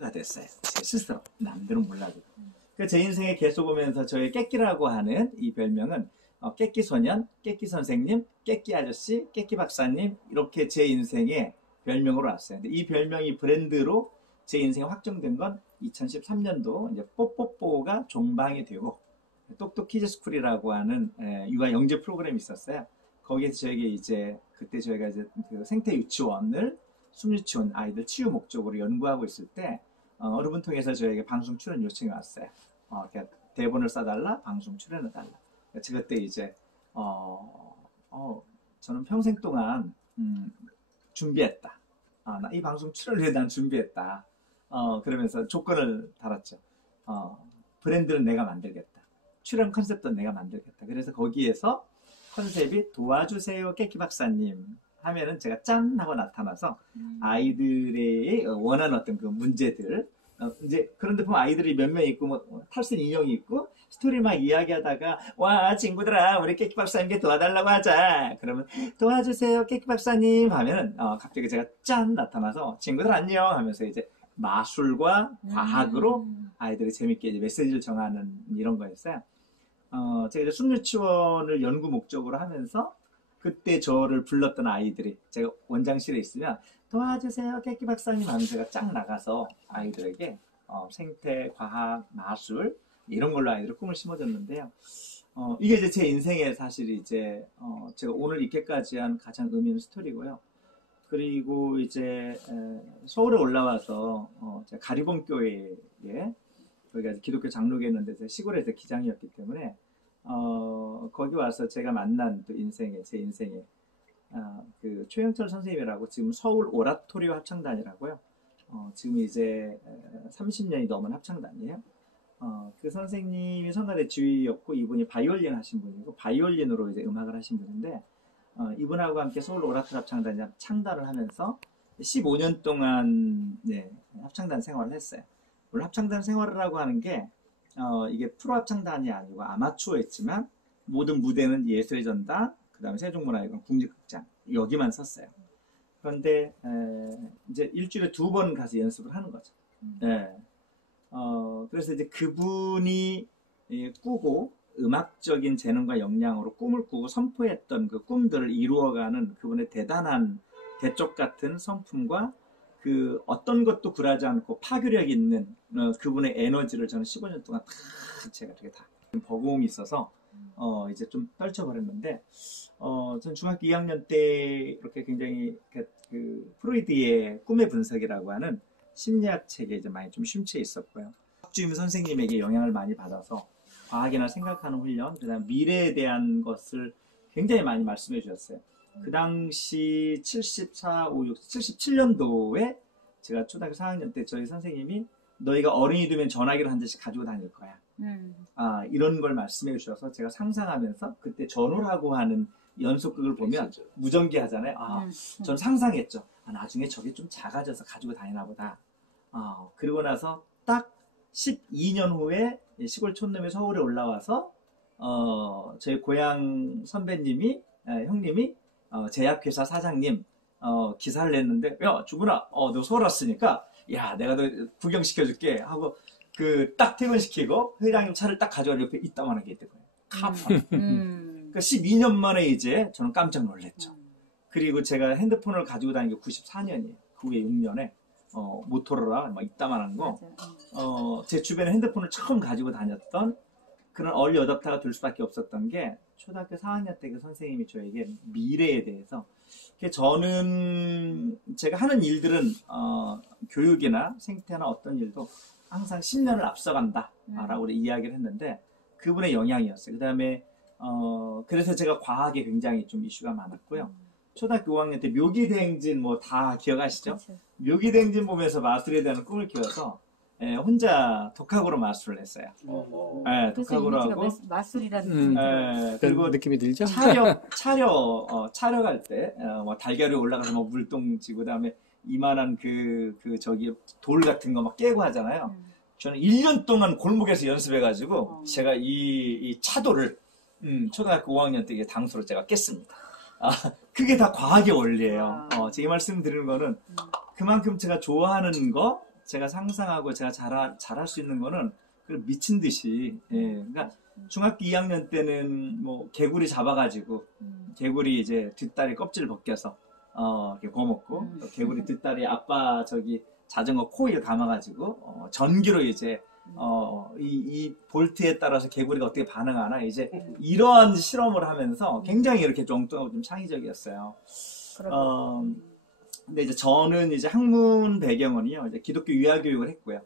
가 됐어요. 제 스스로. 남들은 몰라도. 제 인생에 계속 오면서 저의 깨끼라고 하는 이 별명은 깨끼 소년, 깨끼 선생님, 깨끼 아저씨, 깨끼 박사님 이렇게 제 인생에 별명으로 왔어요. 근데 이 별명이 브랜드로 제 인생에 확정된 건 2013년도 이제 뽀뽀뽀가 종방이 되고 똑똑 키즈스쿨이라고 하는 육아 영재 프로그램이 있었어요. 거기에서 저에게 이제 그때 저희가 이제 그 생태 유치원을 숨유치원 아이들 치유 목적으로 연구하고 있을 때 어느 분 통해서 저에게 방송 출연 요청이 왔어요. 대본을 써달라, 방송 출연해달라. 제가 그때 이제 저는 평생 동안 준비했다. 나 이 방송 출연을 위해 난 준비했다. 그러면서 조건을 달았죠. 브랜드는 내가 만들겠다. 출연 컨셉도 내가 만들겠다. 그래서 거기에서 컨셉이 도와주세요 깨끼 박사님 하면은 제가 짠 하고 나타나서 아이들의 원하는 어떤 그 문제들 이제 그런데 보면 아이들이 몇 명 있고 뭐 탈수 인형이 있고 스토리 막 이야기하다가 와 친구들아 우리 깨끼 박사님께 도와달라고 하자 그러면 도와주세요 깨끼 박사님 하면은 갑자기 제가 짠 나타나서 친구들 안녕 하면서 이제 마술과 과학으로 아이들이 재밌게 이제 메시지를 정하는 이런 거였어요. 제가 이제 숨유치원을 연구 목적으로 하면서 그때 저를 불렀던 아이들이 제가 원장실에 있으면 도와주세요 깨끼 박사님 하면 제가 쫙 나가서 아이들에게 생태, 과학, 마술 이런 걸로 아이들의 꿈을 심어줬는데요. 이게 이제 제 인생에 사실 이제 제가 오늘 있게까지 한 가장 의미 있는 스토리고요. 그리고 이제 서울에 올라와서 제가 가리봉교회에 거기가 기독교 장로교였는데 제가 시골에서 기장이었기 때문에 거기 와서 제가 만난 또 제 인생에 그 최영철 선생님이라고 지금 서울 오라토리오 합창단이라고요. 지금 이제 30년이 넘은 합창단이에요. 그 선생님이 성가대 지휘였고 이분이 바이올린 하신 분이고 바이올린으로 이제 음악을 하신 분인데 이분하고 함께 서울 오라토리오 합창단이 창단을 하면서 15년 동안 합창단 생활을 했어요. 물론 합창단 생활이라고 하는 게 이게 프로 합창단이 아니고 아마추어였지만 모든 무대는 예술의 전당, 그 다음에 세종문화회관, 국립극장 여기만 섰어요. 그런데 이제 일주일에 2번 가서 연습을 하는 거죠. 그래서 이제 그분이 꾸고 음악적인 재능과 역량으로 꿈을 꾸고 선포했던 그 꿈들을 이루어가는 그분의 대단한 대쪽 같은 성품과 그 어떤 것도 굴하지 않고 파괴력 있는 그분의 에너지를 저는 15년 동안 다 제가 이렇게 다 버거움이 있어서 이제 좀 떨쳐버렸는데 전 중학교 2학년 때 이렇게 굉장히 그 프로이드의 꿈의 분석이라고 하는 심리학 책에 이제 많이 좀 심취해 있었고요. 박주임 선생님에게 영향을 많이 받아서 과학이나 생각하는 훈련, 그다음 미래에 대한 것을 굉장히 많이 말씀해 주셨어요. 그 당시 77년도에 제가 초등학교 4학년 때 저희 선생님이 너희가 어른이 되면 전화기를 한 대씩 가지고 다닐 거야. 이런 걸 말씀해 주셔서 제가 상상하면서 그때 전우라고 하는 연속극을 보면 무전기 하잖아요. 전 상상했죠. 나중에 저게 좀 작아져서 가지고 다니나 보다. 그리고 나서 딱 12년 후에 시골 촌놈이 서울에 올라와서 저희 고향 선배님이 형님이 제약회사 사장님 기사를 냈는데 야 주문아 너 서울 왔으니까 야 내가 너 구경시켜줄게 하고 그 딱 퇴근시키고 회장님 차를 딱 가져와 옆에 이따만하게 있던 거예요. 그러니까 12년 만에 이제 저는 깜짝 놀랐죠. 그리고 제가 핸드폰을 가지고 다닌 게 94년이에요. 그 후에 6년에 모토로라 막 이따만한 거 제 주변에 핸드폰을 처음 가지고 다녔던 그런 얼리 어답터가 될 수밖에 없었던 게 초등학교 4학년 때 그 선생님이 저에게 미래에 대해서 저는 제가 하는 일들은 교육이나 생태나 어떤 일도 항상 10년을 앞서간다 라고 이야기를 했는데 그분의 영향이었어요. 그 다음에 그래서 제가 과학에 굉장히 좀 이슈가 많았고요. 초등학교 5학년 때 묘기대행진 뭐 다 기억하시죠? 그렇죠. 묘기대행진 보면서 마술에 대한 꿈을 키워서 혼자 독학으로 마술을 했어요. 독학으로 하고 마술이라는 그리고 느낌이 들죠? 촬영할 때 뭐 달걀 위에 올라가서 뭐 물동 지고 그다음에 이만한 저기 돌 같은 거 막 깨고 하잖아요. 저는 1년 동안 골목에서 연습해가지고 제가 이 차도를 초등학교 5학년 때 당수로 제가 깼습니다. 그게 다 과학의 원리예요. 제가 이 말씀 드리는 거는 그만큼 제가 좋아하는 거 제가 상상하고 제가 잘할 수 있는 거는 미친 듯이. 예, 그러니까 중학교 2학년 때는 뭐 개구리 잡아가지고 개구리 이제 뒷다리 껍질 벗겨서 이렇게 거먹고 또 개구리 뒷다리 아빠 저기 자전거 코일 감아가지고 전기로 이제 이 볼트에 따라서 개구리가 어떻게 반응하나 이제 이러한 실험을 하면서 굉장히 이렇게 좀 엉뚱하고 좀 창의적이었어요. 근데 이제 저는 이제 학문 배경은요, 이제 기독교 유아 교육을 했고요.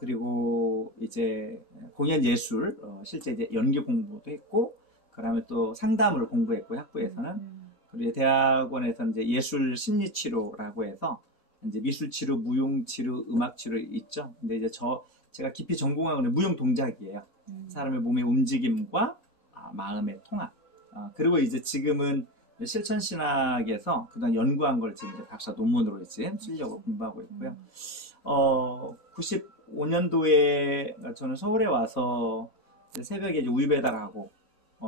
그리고 이제 공연 예술, 실제 이제 연기 공부도 했고, 그다음에 또 상담을 공부했고, 학부에서는. 그리고 대학원에서는 이제 예술 심리 치료라고 해서, 이제 미술 치료, 무용 치료, 음악 치료 있죠. 근데 이제 제가 깊이 전공한 건 무용 동작이에요. 사람의 몸의 움직임과 마음의 통합. 그리고 이제 지금은 실천신학에서 그동안 연구한 걸 지금 이제 박사 논문으로 이제 쓰려고 공부하고 있고요. 95년도에 저는 서울에 와서 새벽에 이제 우유 배달하고,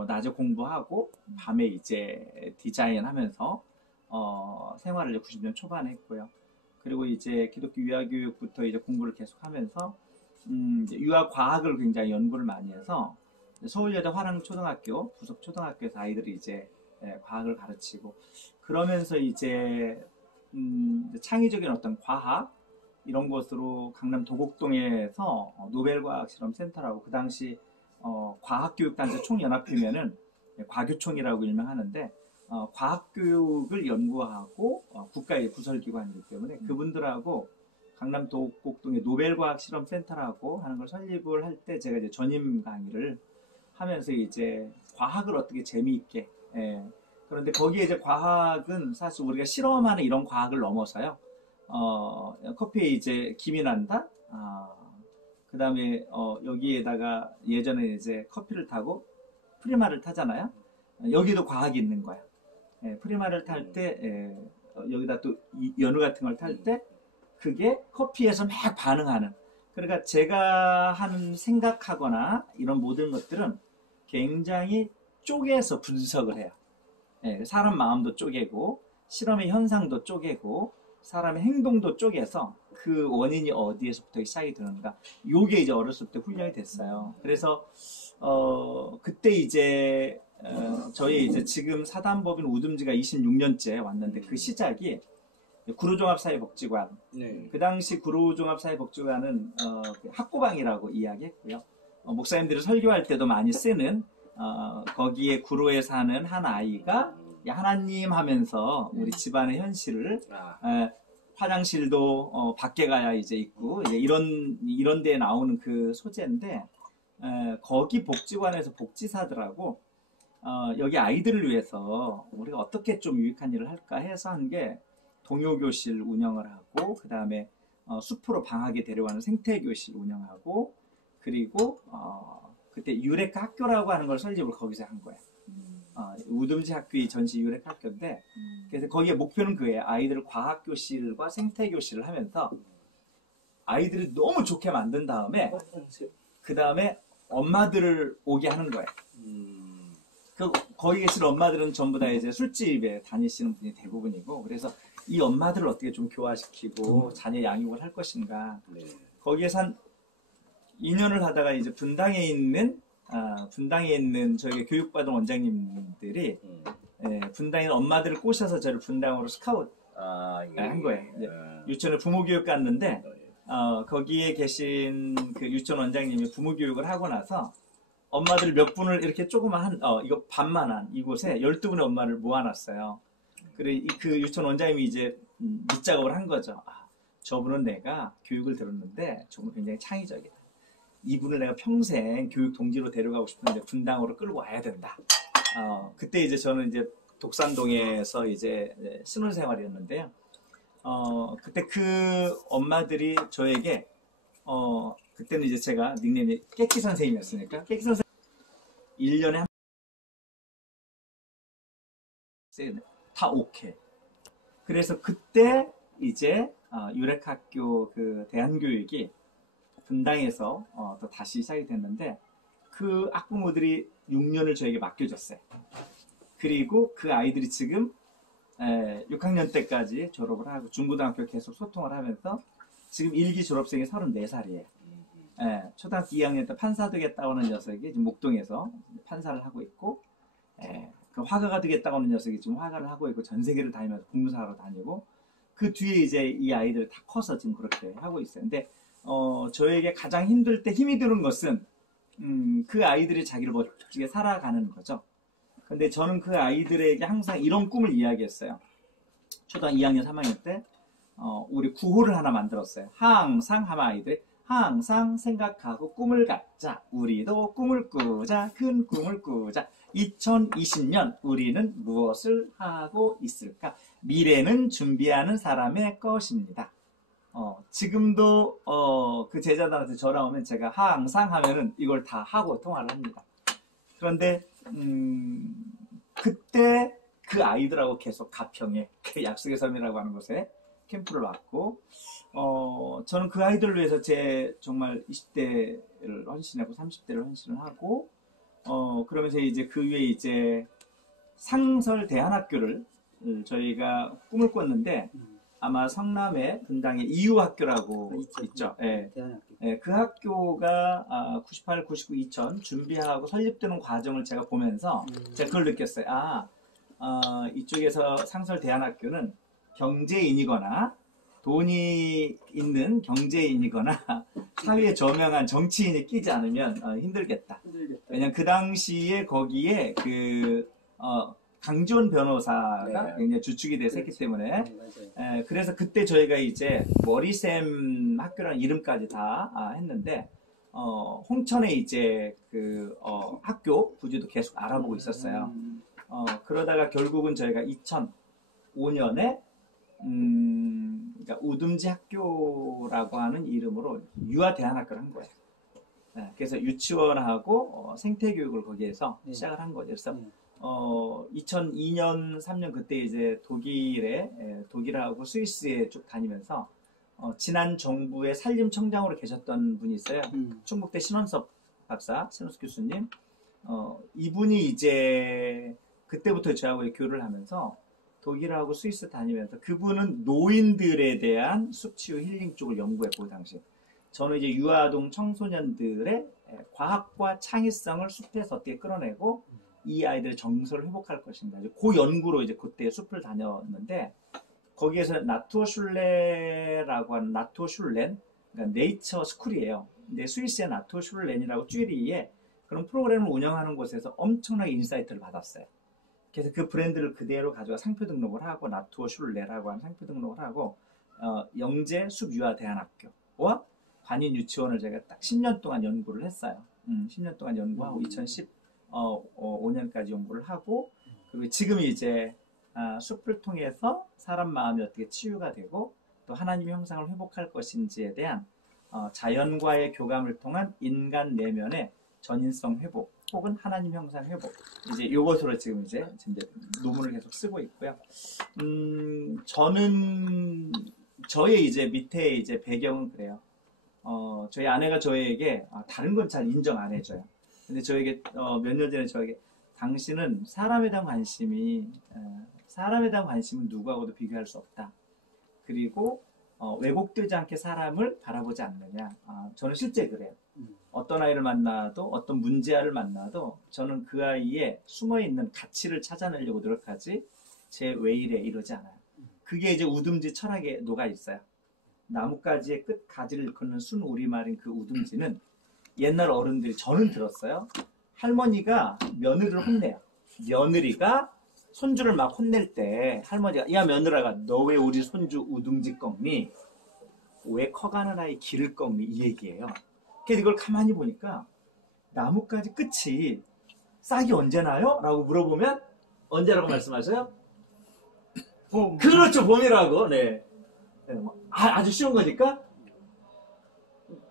낮에 공부하고, 밤에 이제 디자인하면서, 생활을 이제 90년 초반에 했고요. 그리고 이제 기독교 유아교육부터 이제 공부를 계속하면서, 이제 유아과학을 굉장히 연구를 많이 해서, 서울여대 화랑초등학교, 부석초등학교에서 아이들이 이제 과학을 가르치고, 그러면서 이제, 창의적인 어떤 과학, 이런 것으로 강남 도곡동에서 노벨과학실험센터라고 그 당시 과학교육단체 총연합회면은 과교총이라고 일명하는데 과학교육을 연구하고 국가의 부설기관이기 때문에 그분들하고 강남 도곡동에 노벨과학실험센터라고 하는 걸 설립을 할 때 제가 이제 전임 강의를 하면서 이제 과학을 어떻게 재미있게 그런데 거기에 이제 과학은 사실 우리가 실험하는 이런 과학을 넘어서요. 커피에 이제 김이 난다. 그 다음에 여기에다가 예전에 이제 커피를 타고 프리마를 타잖아요. 여기도 과학이 있는 거야. 프리마를 탈 때 여기다 또 연유 같은 걸 탈 때 그게 커피에서 막 반응하는. 그러니까 제가 하는 생각하거나 이런 모든 것들은 굉장히 쪼개서 분석을 해요. 사람 마음도 쪼개고 실험의 현상도 쪼개고 사람의 행동도 쪼개서 그 원인이 어디에서부터 시작이 되는가. 요게 이제 어렸을 때 훈련이 됐어요. 그래서 그때 이제 저희 이제 지금 사단법인 우듬지가 26년째 왔는데 그 시작이 구로종합사회복지관. 네. 그 당시 구로종합사회복지관은 학고방이라고 이야기했고요. 목사님들이 설교할 때도 많이 쓰는 거기에 구로에 사는 한 아이가 하나님 하면서 우리 집안의 현실을 화장실도 밖에 가야 이제 있고 이제 이런 데에 나오는 그 소재인데 거기 복지관에서 복지사들하고 여기 아이들을 위해서 우리가 어떻게 좀 유익한 일을 할까 해서 한 게 동요교실 운영을 하고 그 다음에 숲으로 방학에 데려가는 생태교실 운영하고 그리고 그때 유레카 학교라고 하는 걸 설립을 거기서 한 거예요. 우듬지 학교의 전시 유레카 학교인데 그래서 거기에 목표는 그거예요. 아이들을 과학교실과 생태교실을 하면서 아이들을 너무 좋게 만든 다음에 그 다음에 엄마들을 오게 하는 거예요. 거기 계신 엄마들은 전부 다 이제 술집에 다니시는 분이 대부분이고 그래서 이 엄마들을 어떻게 좀 교화시키고 자녀 양육을 할 것인가. 거기에서 한 2년을 하다가 이제 분당에 있는 저희 교육받은 원장님들이 분당에 있는 엄마들을 꼬셔서 저를 분당으로 스카우트 한 거예요. 유치원에 부모교육 갔는데 거기에 계신 그 유치원 원장님이 부모교육을 하고 나서 엄마들 몇 분을 이렇게 조그만 이거 반만한 이곳에 12분의 엄마를 모아놨어요. 그래 그 유치원 원장님이 이제 밑작업을 한 거죠. 저분은 내가 교육을 들었는데 저분은 굉장히 창의적이다. 이분을 내가 평생 교육 동지로 데려가고 싶은데 분당으로 끌고 와야 된다. 그때 이제 저는 이제 독산동에서 이제 신혼생활이었는데요. 그때 그 엄마들이 저에게 그때는 이제 제가 닉네임이 깨끼 선생님이었으니까 깨끼 선생님 1년에 한 다 오케이. 그래서 그때 이제 유레카학교 그 대한교육이 분당에서 또 다시 시작이 됐는데 그 학부모들이 6년을 저에게 맡겨줬어요. 그리고 그 아이들이 지금 6학년 때까지 졸업을 하고 중고등학교 계속 소통을 하면서 지금 1기 졸업생이 34살이에요. 예, 초등학교 2학년 때 판사 되겠다고 하는 녀석이 지금 목동에서 판사를 하고 있고, 예, 그 화가가 되겠다고 하는 녀석이 지금 화가를 하고 있고, 전 세계를 다니면서 공부사로 다니고, 그 뒤에 이제 이 아이들이 다 커서 지금 그렇게 하고 있어요. 근데, 저에게 가장 힘들 때 힘이 드는 것은, 그 아이들이 자기를 멋지게 살아가는 거죠. 근데 저는 그 아이들에게 항상 이런 꿈을 이야기했어요. 초등학교 2학년, 3학년 때, 우리 구호를 하나 만들었어요. 항상 하마 아이들 항상 생각하고 꿈을 갖자. 우리도 꿈을 꾸자. 큰 꿈을 꾸자. 2020년 우리는 무엇을 하고 있을까? 미래는 준비하는 사람의 것입니다. 지금도 그 제자들한테 전화 오면 제가 항상 하면은 이걸 다 하고 통화를 합니다. 그런데 그때 그 아이들하고 계속 가평에 그 약속의 섬이라고 하는 곳에 캠프를 왔고, 저는 그 아이들을 위해서 제 정말 20대를 헌신하고 30대를 헌신을 하고, 그러면서 이제 그 위에 이제 상설 대안학교를 저희가 꿈을 꿨는데, 아마 성남의 분당의 이유학교라고 있죠. 예. 예, 그 학교가 98, 99, 2000 준비하고 설립되는 과정을 제가 보면서 제가 그걸 느꼈어요. 이쪽에서 상설 대안학교는 경제인이거나 돈이 있는 경제인이거나 사회에 저명한 정치인이 끼지 않으면 힘들겠다. 왜냐면 그 당시에 거기에 강지원 변호사가 굉장히 주축이 돼서 했기 때문에 그래서 그때 저희가 이제 머리샘 학교라는 이름까지 다 했는데 홍천에 이제 학교 부지도 계속 알아보고 있었어요. 그러다가 결국은 저희가 2005년에 그러니까 우듬지 학교라고 하는 이름으로 유아대안학교를 한 거예요. 그래서 유치원하고 생태교육을 거기에서 시작을 한 거죠. 그래서 2002년, 3년 그때 이제 독일하고 스위스에 쭉 다니면서 지난 정부의 산림청장으로 계셨던 분이 있어요. 충북대 신원섭 박사, 신원섭 교수님. 이분이 이제 그때부터 저하고 교류를 하면서 독일하고 스위스 다니면서 그분은 노인들에 대한 숲치유 힐링 쪽을 연구했고, 그 당시에. 저는 이제 유아동 청소년들의 과학과 창의성을 숲에서 어떻게 끌어내고 이 아이들의 정서를 회복할 것인가. 그 연구로 이제 그때 숲을 다녔는데, 거기에서 나투어슐레라고 하는 나투어슐렌, 그러니까 네이처 스쿨이에요. 근데 스위스의 나투어슐렌이라고 쭈리히에 그런 프로그램을 운영하는 곳에서 엄청나게 인사이트를 받았어요. 그래서 그 브랜드를 그대로 가져와 상표 등록을 하고 나투어슐레라고 하는 상표 등록을 하고 영재 숲유아대안학교와 관인 유치원을 제가 딱 10년 동안 연구를 했어요. 10년 동안 연구하고 2015년까지 연구를 하고, 그리고 지금 이제 숲을 통해서 사람 마음이 어떻게 치유가 되고 또 하나님의 형상을 회복할 것인지에 대한 자연과의 교감을 통한 인간 내면의 전인성 회복 혹은 하나님 형상 회복, 이제 이것으로 지금 이제 논문을 계속 쓰고 있고요. 저는 저의 이제 밑에 이제 배경은 그래요. 저희 아내가 저에게 다른 건 잘 인정 안 해줘요. 근데 저에게 몇 년 전에 저에게 당신은 사람에 대한 관심은 누구하고도 비교할 수 없다. 그리고 왜곡되지 않게 사람을 바라보지 않느냐. 저는 실제 그래요. 어떤 아이를 만나도 어떤 문제아를 만나도 저는 그 아이의 숨어있는 가치를 찾아내려고 노력하지 제 왜 이래 이러지 않아요. 그게 이제 우듬지 철학에 녹아 있어요. 나뭇가지의 끝 가지를 일컫는 순 우리말인 그 우듬지는 옛날 어른들이, 저는 들었어요. 할머니가 며느리를 혼내요. 며느리가 손주를 막 혼낼 때 할머니가, 야 며느라가 너 왜 우리 손주 우둥지 꺾니? 왜 커가는 아이 길을 꺾니? 이 얘기예요. 그래서 이걸 가만히 보니까 나뭇가지 끝이 싹이 언제 나요? 라고 물어보면 언제라고 말씀하세요? 봄. 그렇죠, 봄이라고. 네. 아주 쉬운 거니까.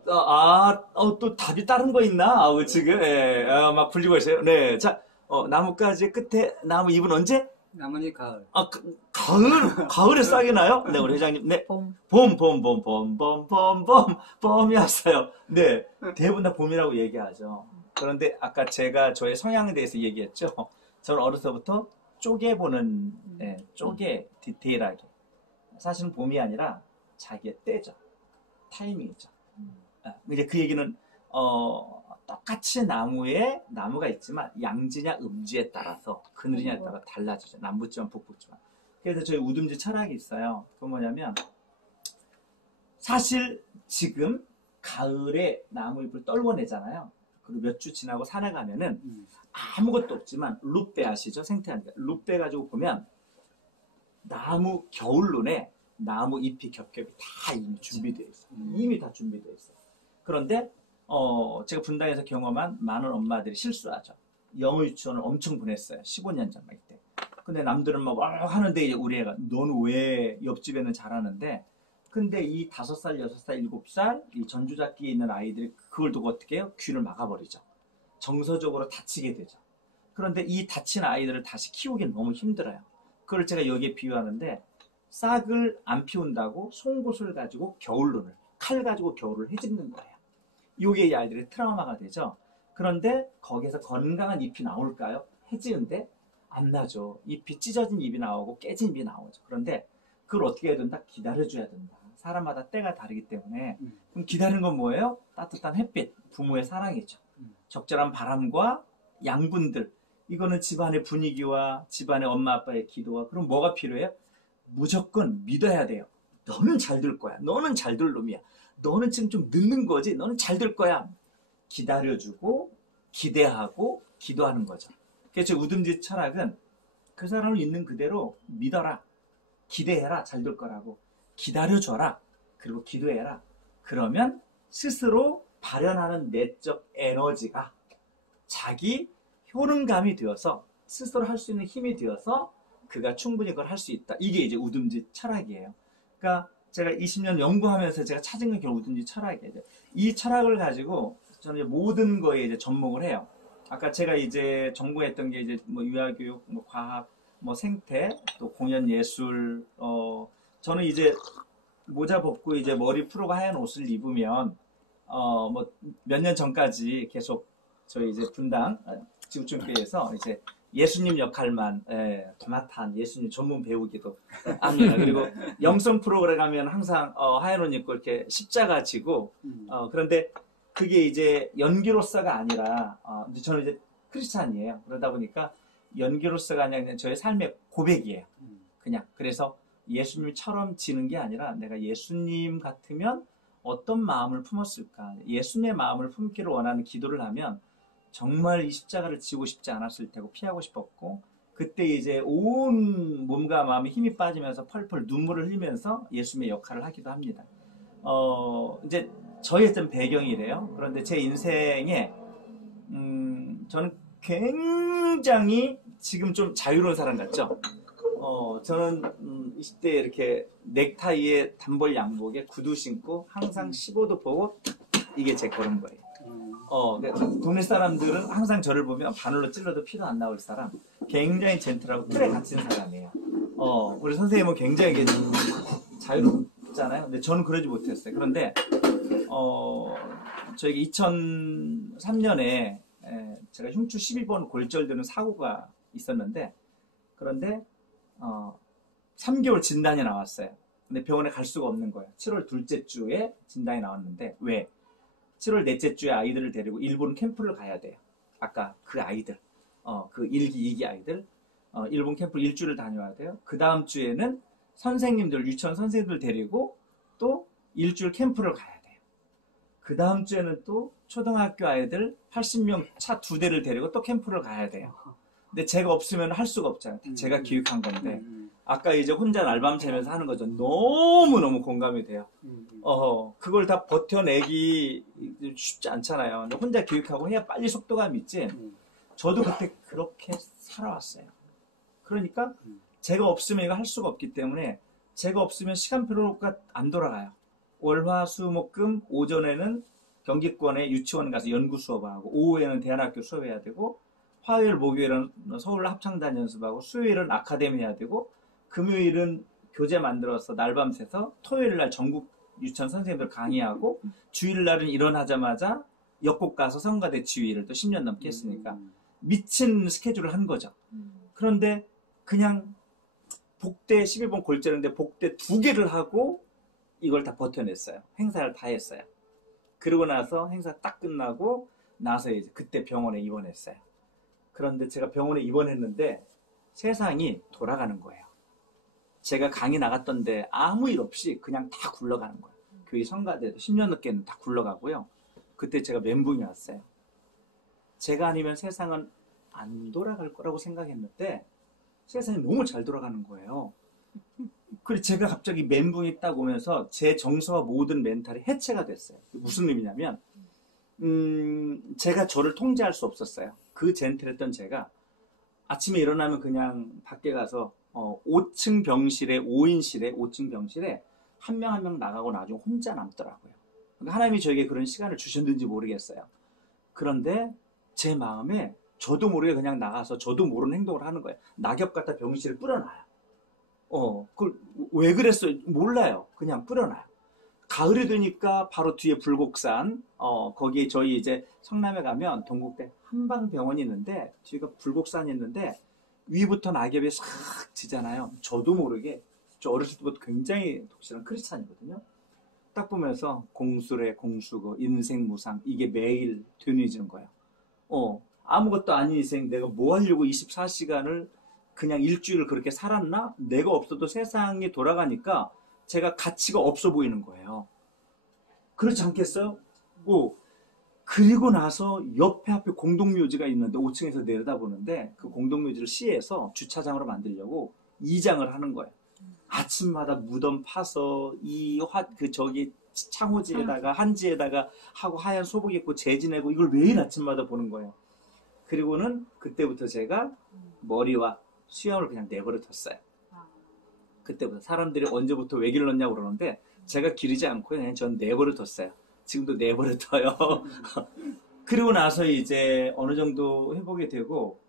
또 답이 다른 거 있나? 지금 막 굴리고 있어요. 네, 자, 나뭇가지 끝에 나무 잎은 언제? 나뭇잎 가을. 가을에 싹이 나요? 네, 우리 회장님. 네, 봄이었어요. 네, 대부분 다 봄이라고 얘기하죠. 그런데 아까 제가 저의 성향에 대해서 얘기했죠. 저는 어려서부터 쪼개보는, 쪼개 디테일하게. 사실은 봄이 아니라 자기의 때죠. 타이밍이죠. 이제 그 얘기는 똑같이 나무가 있지만 양지냐 음지에 따라서 그늘이냐에 따라 달라지죠. 남부지만 북부지만. 그래서 저희 우듬지 철학이 있어요. 그건 뭐냐면 사실 지금 가을에 나무잎을 떨궈내잖아요. 그리고 몇 주 지나고 산에 가면은 아무것도 없지만 룻배 아시죠? 생태하니까 룻배 가지고 보면 나무 겨울눈에 나무 잎이 겹겹이 다 이미 준비되어 있어요. 이미 다 준비되어 있어요. 그런데 제가 분당에서 경험한 많은 엄마들이 실수하죠. 영어 유치원을 엄청 보냈어요. 15년 전 이때. 근데 남들은 막 하는데 이제 우리 애가 너는 왜 옆집에는 잘하는데 근데 이 5살, 6살, 7살 이 전주잡기에 있는 아이들이 그걸 두고 어떻게 해요? 귀를 막아버리죠. 정서적으로 다치게 되죠. 그런데 이 다친 아이들을 다시 키우기는 너무 힘들어요. 그걸 제가 여기에 비유하는데 싹을 안 피운다고 송곳을 가지고 겨울눈을 칼 가지고 겨울을 해집는 거예요. 이게 이 아이들의 트라우마가 되죠. 그런데 거기에서 건강한 잎이 나올까요? 해지는데 안 나죠. 잎이 찢어진 잎이 나오고 깨진 잎이 나오죠. 그런데 그걸 어떻게 해야 된다? 기다려줘야 된다. 사람마다 때가 다르기 때문에 그럼 기다리는 건 뭐예요? 따뜻한 햇빛, 부모의 사랑이죠. 적절한 바람과 양분들. 이거는 집안의 분위기와 집안의 엄마 아빠의 기도와 그럼 뭐가 필요해요? 무조건 믿어야 돼요. 너는 잘 될 거야. 너는 잘 될 놈이야. 너는 지금 좀 늦는 거지. 너는 잘 될 거야. 기다려주고 기대하고 기도하는 거죠. 그래서 우듬지 철학은 그 사람을 있는 그대로 믿어라. 기대해라. 잘 될 거라고. 기다려줘라. 그리고 기도해라. 그러면 스스로 발현하는 내적 에너지가 자기 효능감이 되어서 스스로 할 수 있는 힘이 되어서 그가 충분히 그걸 할 수 있다. 이게 이제 우듬지 철학이에요. 그러니까 제가 20년 연구하면서 제가 찾은 게 결국 우듬지 철학이에요. 이 철학을 가지고 저는 이제 모든 거에 이제 접목을 해요. 아까 제가 이제 전공했던 게 이제 뭐 유아교육, 뭐 과학, 뭐 생태, 또 공연 예술, 저는 이제 모자 벗고 이제 머리 풀고 하얀 옷을 입으면, 뭐 몇 년 전까지 계속 저희 이제 분당 지구촌교회에서 이제 예수님 역할만 도맡아 예수님 전문 배우기도 합니다. 그리고 영성 프로그램 가면 항상 하얀 옷 입고 이렇게 십자가 지고 그런데 그게 이제 연기로서가 아니라 저는 이제 크리스찬이에요. 그러다 보니까 연기로서가 아니라 그냥 저의 삶의 고백이에요. 그냥 그래서 예수님처럼 지는 게 아니라 내가 예수님 같으면 어떤 마음을 품었을까? 예수님의 마음을 품기를 원하는 기도를 하면 정말 이 십자가를 지고 싶지 않았을 테고 피하고 싶었고 그때 이제 온 몸과 마음에 힘이 빠지면서 펄펄 눈물을 흘리면서 예수님의 역할을 하기도 합니다. 이제 저의 어떤 배경이래요. 그런데 제 인생에 저는 굉장히 지금 좀 자유로운 사람 같죠? 저는 20대에 이렇게 넥타이에 단벌 양복에 구두 신고 항상 15도 보고 이게 제 걸음 거예요. 동네 사람들은 항상 저를 보면 바늘로 찔러도 피가 안 나올 사람, 굉장히 젠틀하고 틀에 갇힌 사람이에요. 우리 선생님은 굉장히 자유롭잖아요. 근데 저는 그러지 못했어요. 그런데 저에게 2003년에 제가 흉추 12번 골절되는 사고가 있었는데 그런데 3개월 진단이 나왔어요. 근데 병원에 갈 수가 없는 거예요. 7월 둘째 주에 진단이 나왔는데 왜? 7월 넷째 주에 아이들을 데리고 일본 캠프를 가야 돼요. 아까 그 아이들, 그 1기, 2기 아이들, 일본 캠프를 일주일을 다녀야 돼요. 그 다음 주에는 선생님들, 유치원 선생님들 데리고 또 일주일 캠프를 가야 돼요. 그 다음 주에는 또 초등학교 아이들 80명 차 2대를 데리고 또 캠프를 가야 돼요. 근데 제가 없으면 할 수가 없잖아요. 제가 기획한 건데. 아까 이제 혼자 날밤 새면서 하는 거죠. 너무너무 공감이 돼요. 그걸 다 버텨내기 쉽지 않잖아요. 근데 혼자 기획하고 해야 빨리 속도감이 있지. 저도 그때 그렇게 살아왔어요. 그러니까 제가 없으면 이거 할 수가 없기 때문에 제가 없으면 시간표가 안 돌아가요. 월, 화, 수, 목, 금 오전에는 경기권에 유치원 가서 연구 수업하고 오후에는 대안학교 수업해야 되고 화요일, 목요일은 서울 합창단 연습하고 수요일은 아카데미 해야 되고 금요일은 교재 만들어서 날밤 새서 토요일날 전국 유치원 선생님들 강의하고 주일날은 일어나자마자 역곡 가서 성가대 지휘를 또 10년 넘게 했으니까 미친 스케줄을 한 거죠. 그런데 그냥 복대 12번 골절인데 복대 2개를 하고 이걸 다 버텨냈어요. 행사를 다 했어요. 그러고 나서 행사 딱 끝나고 나서 이제 그때 병원에 입원했어요. 그런데 제가 병원에 입원했는데 세상이 돌아가는 거예요. 제가 강의 나갔던데 아무 일 없이 그냥 다 굴러가는 거예요. 교회 성가대도 10년 넘게는 다 굴러가고요. 그때 제가 멘붕이 왔어요. 제가 아니면 세상은 안 돌아갈 거라고 생각했는데 세상이 너무 잘 돌아가는 거예요. 그래서 제가 갑자기 멘붕이 딱 오면서 제 정서와 모든 멘탈이 해체가 됐어요. 무슨 의미냐면 제가 저를 통제할 수 없었어요. 그 젠틀했던 제가 아침에 일어나면 그냥 밖에 가서 5층 병실에 5인실에 5층 병실에 한 명 한 명 나가고 나중에 혼자 남더라고요. 그러니까 하나님이 저에게 그런 시간을 주셨는지 모르겠어요. 그런데 제 마음에 저도 모르게 그냥 나가서 저도 모르는 행동을 하는 거예요. 낙엽 갖다 병실에 뿌려놔요. 그걸 왜 그랬어요? 몰라요. 그냥 뿌려놔요. 가을이 되니까 바로 뒤에 불곡산, 거기에 저희 이제 성남에 가면 동국대 한방병원이 있는데, 뒤가 불곡산이 있는데, 위부터 낙엽이 싹 지잖아요. 저도 모르게, 저 어렸을 때부터 굉장히 독실한 크리스찬이거든요. 딱 보면서 공수래, 공수고, 인생 무상, 이게 매일 되뇌지는 거예요. 아무것도 아닌 인생 내가 뭐 하려고 24시간을 그냥 일주일을 그렇게 살았나? 내가 없어도 세상이 돌아가니까 제가 가치가 없어 보이는 거예요. 그렇지 않겠어요? 그리고 나서 옆에 앞에 공동묘지가 있는데 5층에서 내려다보는데 그 공동묘지를 시에서 주차장으로 만들려고 이장을 하는 거예요. 아침마다 무덤 파서 저기 창호지에다가 한지에다가 하고 하얀 소복 입고 재지내고 이걸 매일 아침마다 보는 거예요. 그리고는 그때부터 제가 머리와 수염을 그냥 내버려 뒀어요. 그때부터 사람들이 언제부터 왜 길렀냐고 그러는데 제가 기르지 않고 그냥 전 내버려 뒀어요. 지금도 내버려 둬요. 그리고 나서 이제 어느 정도 회복이 되고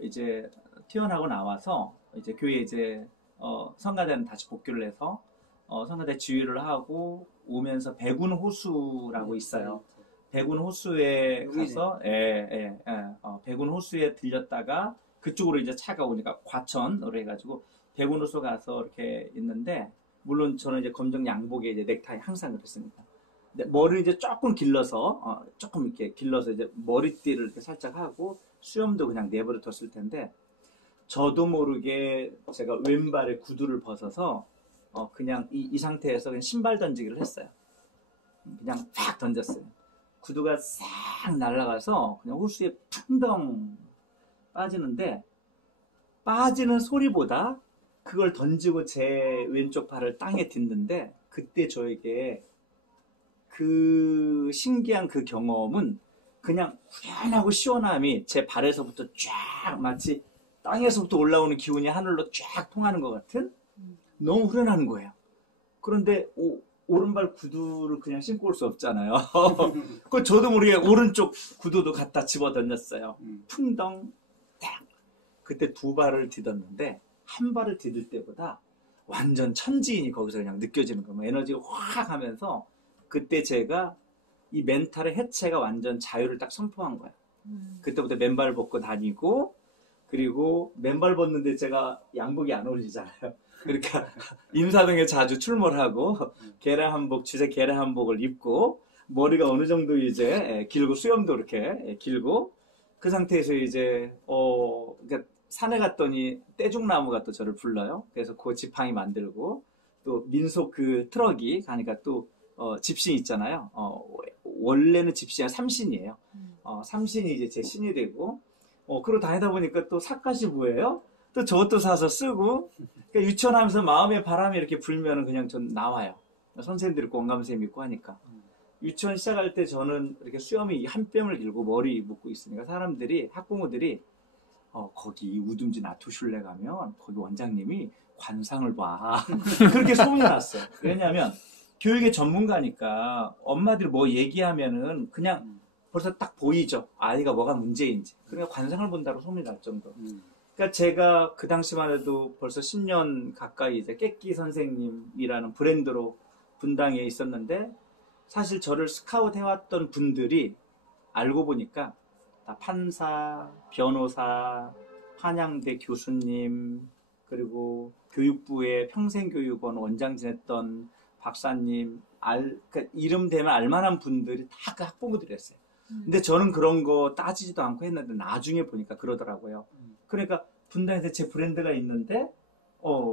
이제 퇴원하고 나와서 이제 교회 이제 성가대는 다시 복귀를 해서 성가대 지휘를 하고 오면서 백운 호수라고 있어요. 백운 호수에 가서 백운 호수에 들렸다가 그쪽으로 이제 차가 오니까 과천으로 해가지고 백운 호수 가서 이렇게 있는데 물론 저는 이제 검정 양복에 이제 넥타이 항상 그랬습니다. 근데 머리를 이제 조금 길러서 조금 이렇게 길러서 이제 머리띠를 이렇게 살짝 하고 수염도 그냥 내버려 뒀을 텐데 저도 모르게 제가 왼발에 구두를 벗어서 그냥 이 상태에서 그냥 신발 던지기를 했어요. 그냥 팍 던졌어요. 구두가 싹 날아가서 그냥 호수에 풍덩 빠지는데 빠지는 소리보다 그걸 던지고 제 왼쪽 발을 땅에 딛는데 그때 저에게 그 신기한 그 경험은 그냥 후련하고 시원함이 제 발에서부터 쫙 마치 땅에서부터 올라오는 기운이 하늘로 쫙 통하는 것 같은 너무 후련한 거예요. 그런데 오른발 구두를 그냥 신고 올 수 없잖아요. 그 저도 모르게 오른쪽 구두도 갖다 집어 던졌어요. 풍덩 딱. 그때 두 발을 디뎠는데 한 발을 디딜 때보다 완전 천지인이 거기서 그냥 느껴지는 거예요. 에너지가 확 하면서 그때 제가 이 멘탈의 해체가 완전 자유를 딱 선포한 거예요. 그때부터 맨발 벗고 다니고 그리고 맨발 벗는데 제가 양복이 안 어울리잖아요. 그러니까 임사동에 자주 출몰하고 계량 한복, 주색 계량 한복을 입고 머리가 어느 정도 이제 길고 수염도 이렇게 길고 그 상태에서 이제 그러니까 산에 갔더니 떼죽나무가 또 저를 불러요. 그래서 그 지팡이 만들고 또 민속 그 트럭이 가니까 또 집신 있잖아요. 원래는 집신이 삼신이에요. 삼신이 이제 제 신이 되고 그러고 다니다 보니까 또 삿갓이 뭐예요? 또 저것도 사서 쓰고 그러니까 유치원하면서 마음의 바람이 이렇게 불면은 그냥 전 나와요. 선생님들이 공감쌤 있고 하니까 유치원 시작할 때 저는 이렇게 수염이 한 뼘을 길고 머리 묶고 있으니까 사람들이 학부모들이 거기 우둥지 나투슐레 가면 거기 원장님이 관상을 봐. 그렇게 소문이 났어요. 왜냐하면 교육의 전문가니까 엄마들이 뭐 얘기하면은 그냥 벌써 딱 보이죠. 아이가 뭐가 문제인지. 그러니까 관상을 본다고 소문이 날 정도. 그러니까 제가 그 당시만 해도 벌써 10년 가까이 이제 깨끼 선생님이라는 브랜드로 분당에 있었는데 사실 저를 스카웃 해왔던 분들이 알고 보니까 다 판사, 변호사, 한양대 교수님, 그리고 교육부의 평생교육원 원장 지냈던 박사님, 그러니까 이름 되면 알만한 분들이 다 그 학부모들이었어요. 근데 저는 그런 거 따지지도 않고 했는데 나중에 보니까 그러더라고요. 그러니까 분당에서 제 브랜드가 있는데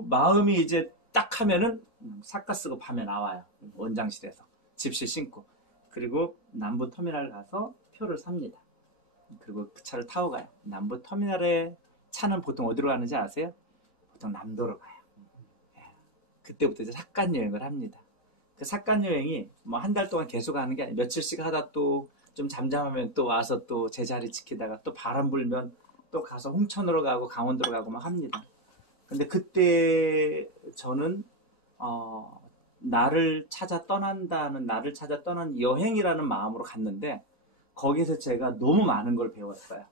마음이 이제 딱 하면은 삿갓 쓰고 밤에 나와요. 원장실에서 집시 신고 그리고 남부터미널 가서 표를 삽니다. 그리고 그 차를 타고 가요. 남부터미널에 차는 보통 어디로 가는지 아세요? 보통 남도로 가요. 그때부터 이제 삿갓 여행을 합니다. 그 삿갓 여행이 뭐 한 달 동안 계속 하는 게 아니라 며칠씩 하다 또 좀 잠잠하면 또 와서 또 제자리 지키다가 또 바람 불면 또 가서 홍천으로 가고 강원도로 가고 막 합니다. 근데 그때 저는 나를 찾아 떠난다는 나를 찾아 떠난 여행이라는 마음으로 갔는데 거기서 제가 너무 많은 걸 배웠어요.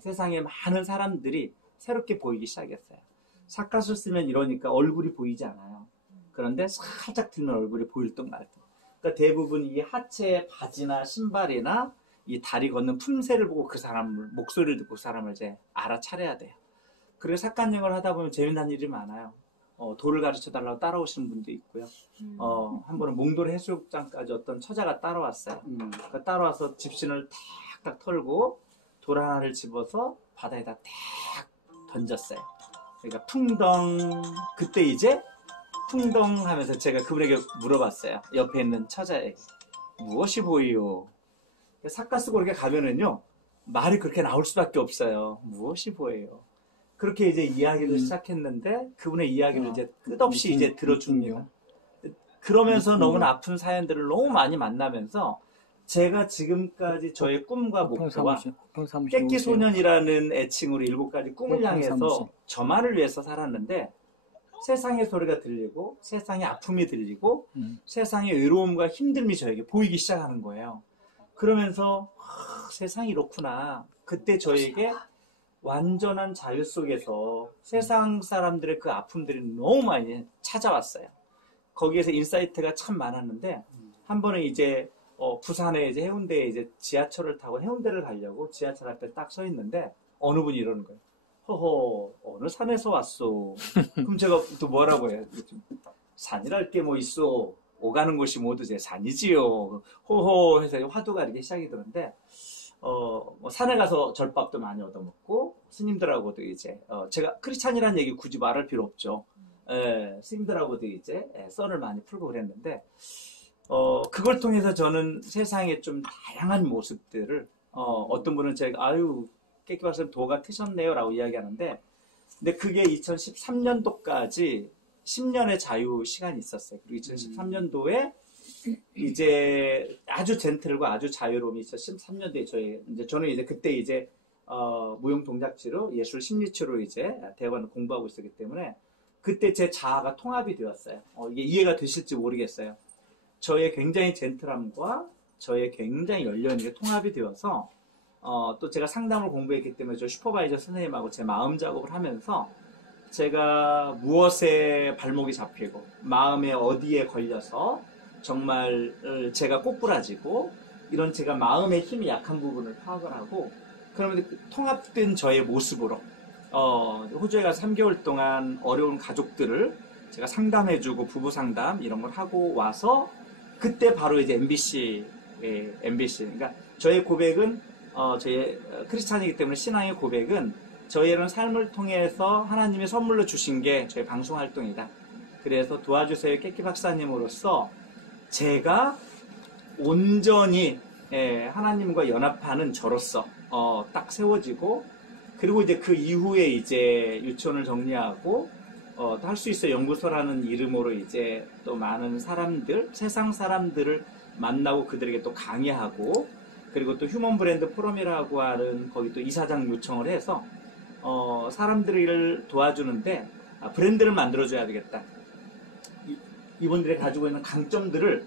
세상에 많은 사람들이 새롭게 보이기 시작했어요. 삿갓을 쓰면 이러니까 얼굴이 보이지 않아요. 그런데 살짝 들면 얼굴이 보일 듯 말 듯. 그러니까 대부분 이 하체 바지나 신발이나 이 다리 걷는 품새를 보고 그 사람을 목소리를 듣고 그 사람을 이제 알아차려야 돼요. 그리고 삿갓 여행을 하다 보면 재미난 일이 많아요. 돌을 가르쳐 달라고 따라오시는 분도 있고요. 한 번은 몽돌 해수욕장까지 어떤 처자가 따라왔어요. 그러니까 따라와서 집신을 탁탁 털고 돌 하나를 집어서 바다에다 탁 던졌어요. 그러니까 풍덩. 그때 이제 풍덩 하면서 제가 그분에게 물어봤어요. 옆에 있는 처자에게. 무엇이 보이요? 삿갓 쓰고 이렇게 가면은요, 말이 그렇게 나올 수밖에 없어요. 무엇이 보여요? 그렇게 이제 이야기를 시작했는데, 그분의 이야기를 이제 끝없이 이제 들어줍니다. 그러면서 너무나 아픈 사연들을 너무 많이 만나면서, 제가 지금까지 저의 꿈과 목표와 깨끼소년이라는 애칭으로 7가지 꿈을 향해서 저만을 위해서 살았는데, 세상의 소리가 들리고 세상의 아픔이 들리고 세상의 외로움과 힘듦이 저에게 보이기 시작하는 거예요. 그러면서 세상이 이렇구나. 그때 저에게 완전한 자유 속에서 세상 사람들의 그 아픔들이 너무 많이 찾아왔어요. 거기에서 인사이트가 참 많았는데 한 번은 이제 부산에 이제 해운대에 이제 지하철을 타고 해운대를 가려고 지하철 앞에 딱 서 있는데 어느 분이 이러는 거예요. 허허, 어느 산에서 왔소? 그럼 제가 또 뭐라고 해요? 산이랄 게 뭐 있어? 오가는 곳이 모두 제 산이지요. 호호 해서 화두가 이렇게 시작이 되는데, 뭐 산에 가서 절밥도 많이 얻어먹고, 스님들하고도 이제, 제가 크리스찬이라는 얘기 굳이 말할 필요 없죠. 스님들하고도 이제 썰을 많이 풀고 그랬는데, 그걸 통해서 저는 세상의 좀 다양한 모습들을, 어떤 분은 제가, 아유, 깨끼 박사님 도가 트셨네요 라고 이야기하는데 근데 그게 2013년도까지 10년의 자유 시간이 있었어요. 그리고 2013년도에 이제 아주 젠틀과 아주 자유로움이 2013년도에 저는 이제 그때 이제 무용 동작치로 예술 심리치로 이제 대학원을 공부하고 있었기 때문에 그때 제 자아가 통합이 되었어요. 이게 이해가 되실지 모르겠어요. 저의 굉장히 젠틀함과 저의 굉장히 열려있는 게 통합이 되어서 또 제가 상담을 공부했기 때문에 저 슈퍼바이저 선생님하고 제 마음 작업을 하면서 제가 무엇에 발목이 잡히고 마음에 어디에 걸려서 정말 제가 꼬꾸라지고 이런 제가 마음의 힘이 약한 부분을 파악을 하고 그러면 통합된 저의 모습으로 호주에 가서 3개월 동안 어려운 가족들을 제가 상담해주고 부부 상담 이런 걸 하고 와서 그때 바로 이제 MBC 그러니까 저의 고백은 저희 크리스찬이기 때문에 신앙의 고백은 저희 이런 삶을 통해서 하나님이 선물로 주신 게 저희 방송 활동이다. 그래서 도와주세요 깨끼 박사님으로서 제가 온전히 하나님과 연합하는 저로서 딱 세워지고 그리고 이제 그 이후에 이제 유치원을 정리하고 또 할 수 있어 연구소라는 이름으로 이제 또 많은 사람들 세상 사람들을 만나고 그들에게 또 강의하고 그리고 또 휴먼 브랜드 포럼이라고 하는 거기 또 이사장 요청을 해서 사람들을 도와주는데 브랜드를 만들어줘야 되겠다. 이분들이 가지고 있는 강점들을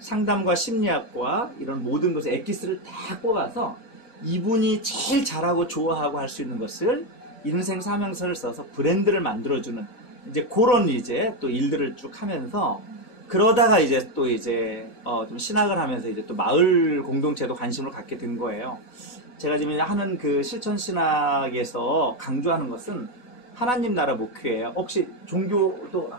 상담과 심리학과 이런 모든 것에 엑기스를 다 뽑아서 이분이 제일 잘하고 좋아하고 할 수 있는 것을 인생 사명서를 써서 브랜드를 만들어주는 이제 그런 이제 또 일들을 쭉 하면서 그러다가 이제 또 이제 좀 신학을 하면서 이제 또 마을 공동체도 관심을 갖게 된 거예요. 제가 지금 하는 그 실천 신학에서 강조하는 것은 하나님 나라 목표예요. 혹시 종교도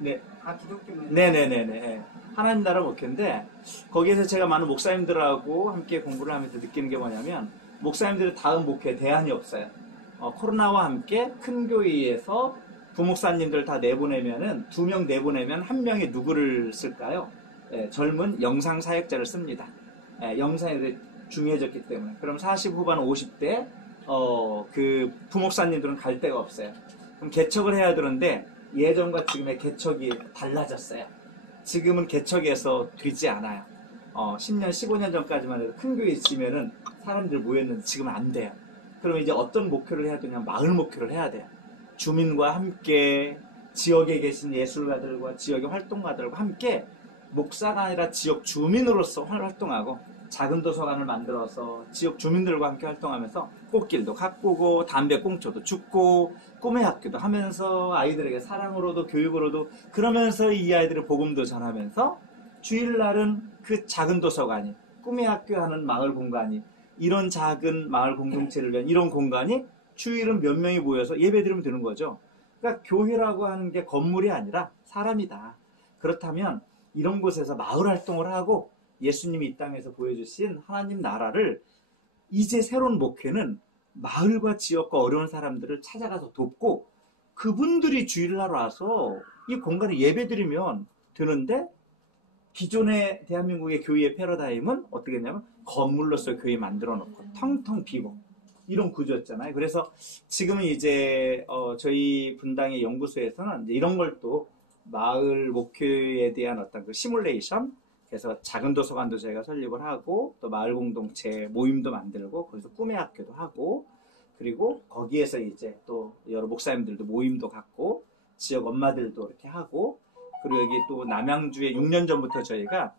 네 다 기독교네. 네네네네. 하나님 나라 목회인데, 거기에서 제가 많은 목사님들하고 함께 공부를 하면서 느끼는 게 뭐냐면, 목사님들의 다음 목회에 대안이 없어요. 코로나와 함께 큰 교회에서 부목사님들 다 내보내면은, 2명 내보내면 1명이 누구를 쓸까요? 젊은 영상 사역자를 씁니다. 영상이 중요해졌기 때문에. 그럼 40 후반 50대, 그 부목사님들은 갈 데가 없어요. 그럼 개척을 해야 되는데, 예전과 지금의 개척이 달라졌어요. 지금은 개척에서 되지 않아요. 10년, 15년 전까지만 해도 큰 교회 있으면은 사람들 모였는데 지금은 안 돼요. 그러면 이제 어떤 목표를 해야 되냐? 마을 목표를 해야 돼요. 주민과 함께, 지역에 계신 예술가들과 지역의 활동가들과 함께 목사가 아니라 지역 주민으로서 활동하고, 작은 도서관을 만들어서 지역 주민들과 함께 활동하면서 꽃길도 가꾸고 담배꽁초도 줍고 꿈의 학교도 하면서 아이들에게 사랑으로도 교육으로도, 그러면서 이 아이들의 복음도 전하면서 주일날은 그 작은 도서관이, 꿈의 학교 하는 마을 공간이, 이런 작은 마을 공동체를 위한 이런 공간이 주일은 몇 명이 모여서 예배드리면 되는 거죠. 그러니까 교회라고 하는 게 건물이 아니라 사람이다. 그렇다면 이런 곳에서 마을 활동을 하고 예수님이 이 땅에서 보여주신 하나님 나라를, 이제 새로운 목회는 마을과 지역과 어려운 사람들을 찾아가서 돕고, 그분들이 주일날 와서 이 공간에 예배드리면 되는데, 기존의 대한민국의 교회의 패러다임은 어떻게 했냐면 건물로서 교회 만들어 놓고 텅텅 비고 이런 구조였잖아요. 그래서 지금은 이제 저희 분당의 연구소에서는 이제 이런 걸 또 마을 목회에 대한 어떤 그 시뮬레이션, 그래서 작은 도서관도 저희가 설립을 하고, 또 마을 공동체 모임도 만들고, 거기서 꿈의 학교도 하고, 그리고 거기에서 이제 또 여러 목사님들도 모임도 갖고, 지역 엄마들도 이렇게 하고, 그리고 여기 또 남양주에 6년 전부터 저희가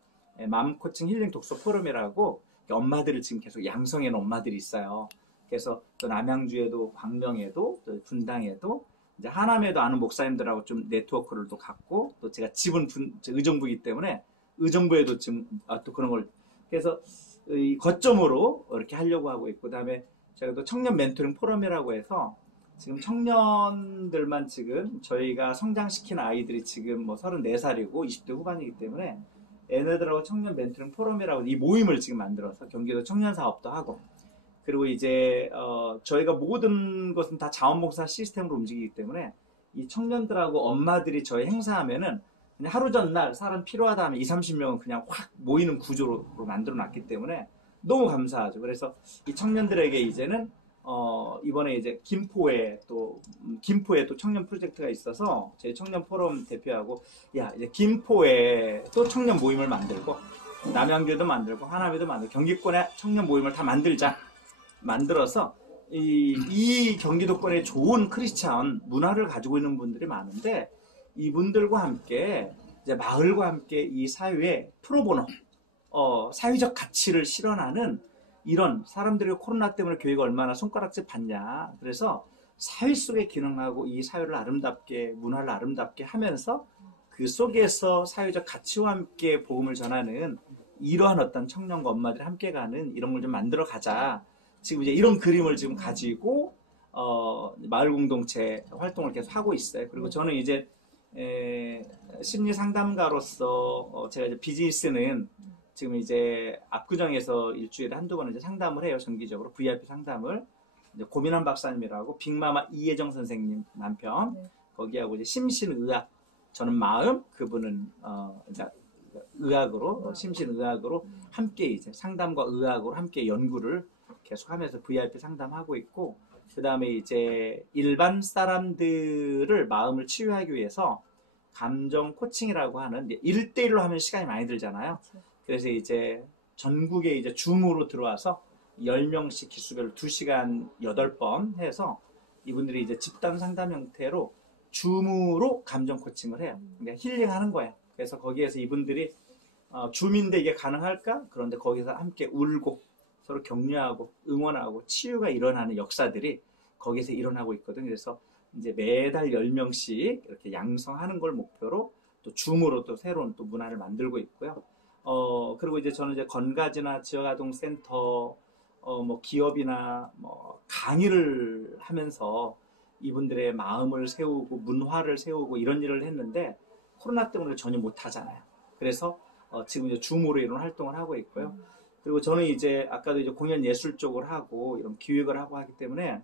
맘 코칭 힐링 독서 포럼이라고 엄마들을 지금 계속 양성해 놓은 엄마들이 있어요. 그래서 또 남양주에도, 광명에도, 또 분당에도, 이제 하남에도 아는 목사님들하고 좀 네트워크를 또 갖고, 또 제가 집은 의정부이기 때문에 의정부에도 지금 또 그런 걸, 그래서 이 거점으로 이렇게 하려고 하고 있고, 그다음에 제가 또 청년 멘토링 포럼이라고 해서 지금 청년들만, 지금 저희가 성장시킨 아이들이 지금 뭐 34살이고 20대 후반이기 때문에 얘네들하고 청년 멘토링 포럼이라고 이 모임을 지금 만들어서 경기도 청년 사업도 하고, 그리고 이제 저희가 모든 것은 다 자원봉사 시스템으로 움직이기 때문에 이 청년들하고 엄마들이 저희 행사하면은 그냥 하루 전날 사람 필요하다 하면 20-30명은 그냥 확 모이는 구조로 만들어 놨기 때문에 너무 감사하죠. 그래서 이 청년들에게 이제는 이번에 이제 김포에 또 청년 프로젝트가 있어서 저희 청년 포럼 대표하고, 야, 이제 김포에 또 청년 모임을 만들고, 남양주도 만들고, 하남에도 만들고, 경기권에 청년 모임을 다 만들어서 이 경기도권에 좋은 크리스찬 문화를 가지고 있는 분들이 많은데, 이분들과 함께 이제 마을과 함께 이 사회에 프로보노 사회적 가치를 실현하는, 이런 사람들이 코로나 때문에 교회가 얼마나 손가락질 받냐. 그래서 사회 속에 기능하고 이 사회를 아름답게, 문화를 아름답게 하면서 그 속에서 사회적 가치와 함께 복음을 전하는 이러한 어떤 청년과 엄마들이 함께 가는 이런 걸 좀 만들어 가자. 지금 이제 이런 그림을 지금 가지고 마을 공동체 활동을 계속 하고 있어요. 그리고 저는 이제 심리 상담가로서 제가 이제 비즈니스는 지금 이제 압구정에서 일주일에 한두 번 이제 상담을 해요. 정기적으로 VIP 상담을. 이제 고민한 박사님이라고, 빅마마 이혜정 선생님 남편, 거기하고 이제 심신의학, 저는 마음, 그분은 이제 의학으로, 심신의학으로 함께 이제 상담과 의학으로 함께 연구를 계속하면서 VIP 상담하고 있고, 그 다음에 이제 일반 사람들을 마음을 치유하기 위해서 감정 코칭이라고 하는, 1대1로 하면 시간이 많이 들잖아요. 그래서 이제 전국에 이제 줌으로 들어와서 10명씩 기수별로 2시간 8번 해서 이분들이 이제 집단 상담 형태로 줌으로 감정 코칭을 해요. 그러니까 힐링하는 거예요. 그래서 거기에서 이분들이 줌인데 이게 가능할까? 그런데 거기서 함께 울고 서로 격려하고 응원하고 치유가 일어나는 역사들이 거기서 일어나고 있거든요. 그래서 이제 매달 10명씩 이렇게 양성하는 걸 목표로 또 줌으로 또 새로운 또 문화를 만들고 있고요. 그리고 이제 저는 이제 건가지나 지역아동센터, 뭐 기업이나 뭐 강의를 하면서 이분들의 마음을 세우고 문화를 세우고 이런 일을 했는데, 코로나 때문에 전혀 못 하잖아요. 그래서 지금 이제 줌으로 이런 활동을 하고 있고요. 그리고 저는 이제 아까도 이제 공연 예술 쪽을 하고 이런 기획을 하고 하기 때문에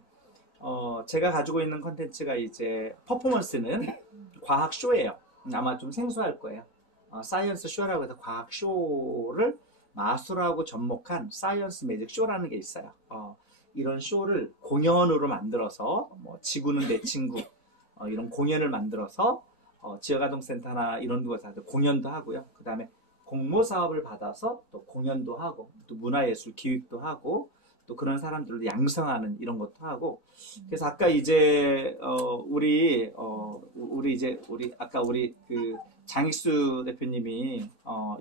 제가 가지고 있는 컨텐츠가 이제 퍼포먼스는 과학 쇼예요. 아마 좀 생소할 거예요. 사이언스 쇼라고 해서 과학 쇼를 마술하고 접목한 사이언스 매직 쇼라는 게 있어요. 이런 쇼를 공연으로 만들어서 뭐 지구는 내 친구 이런 공연을 만들어서 지역아동센터나 이런 곳에서 공연도 하고요. 그 다음에 공모 사업을 받아서 또 공연도 하고 또 문화예술 기획도 하고 또 그런 사람들을 양성하는 이런 것도 하고 그래서 아까 이제 우리 아까 우리 그 장익수 대표님이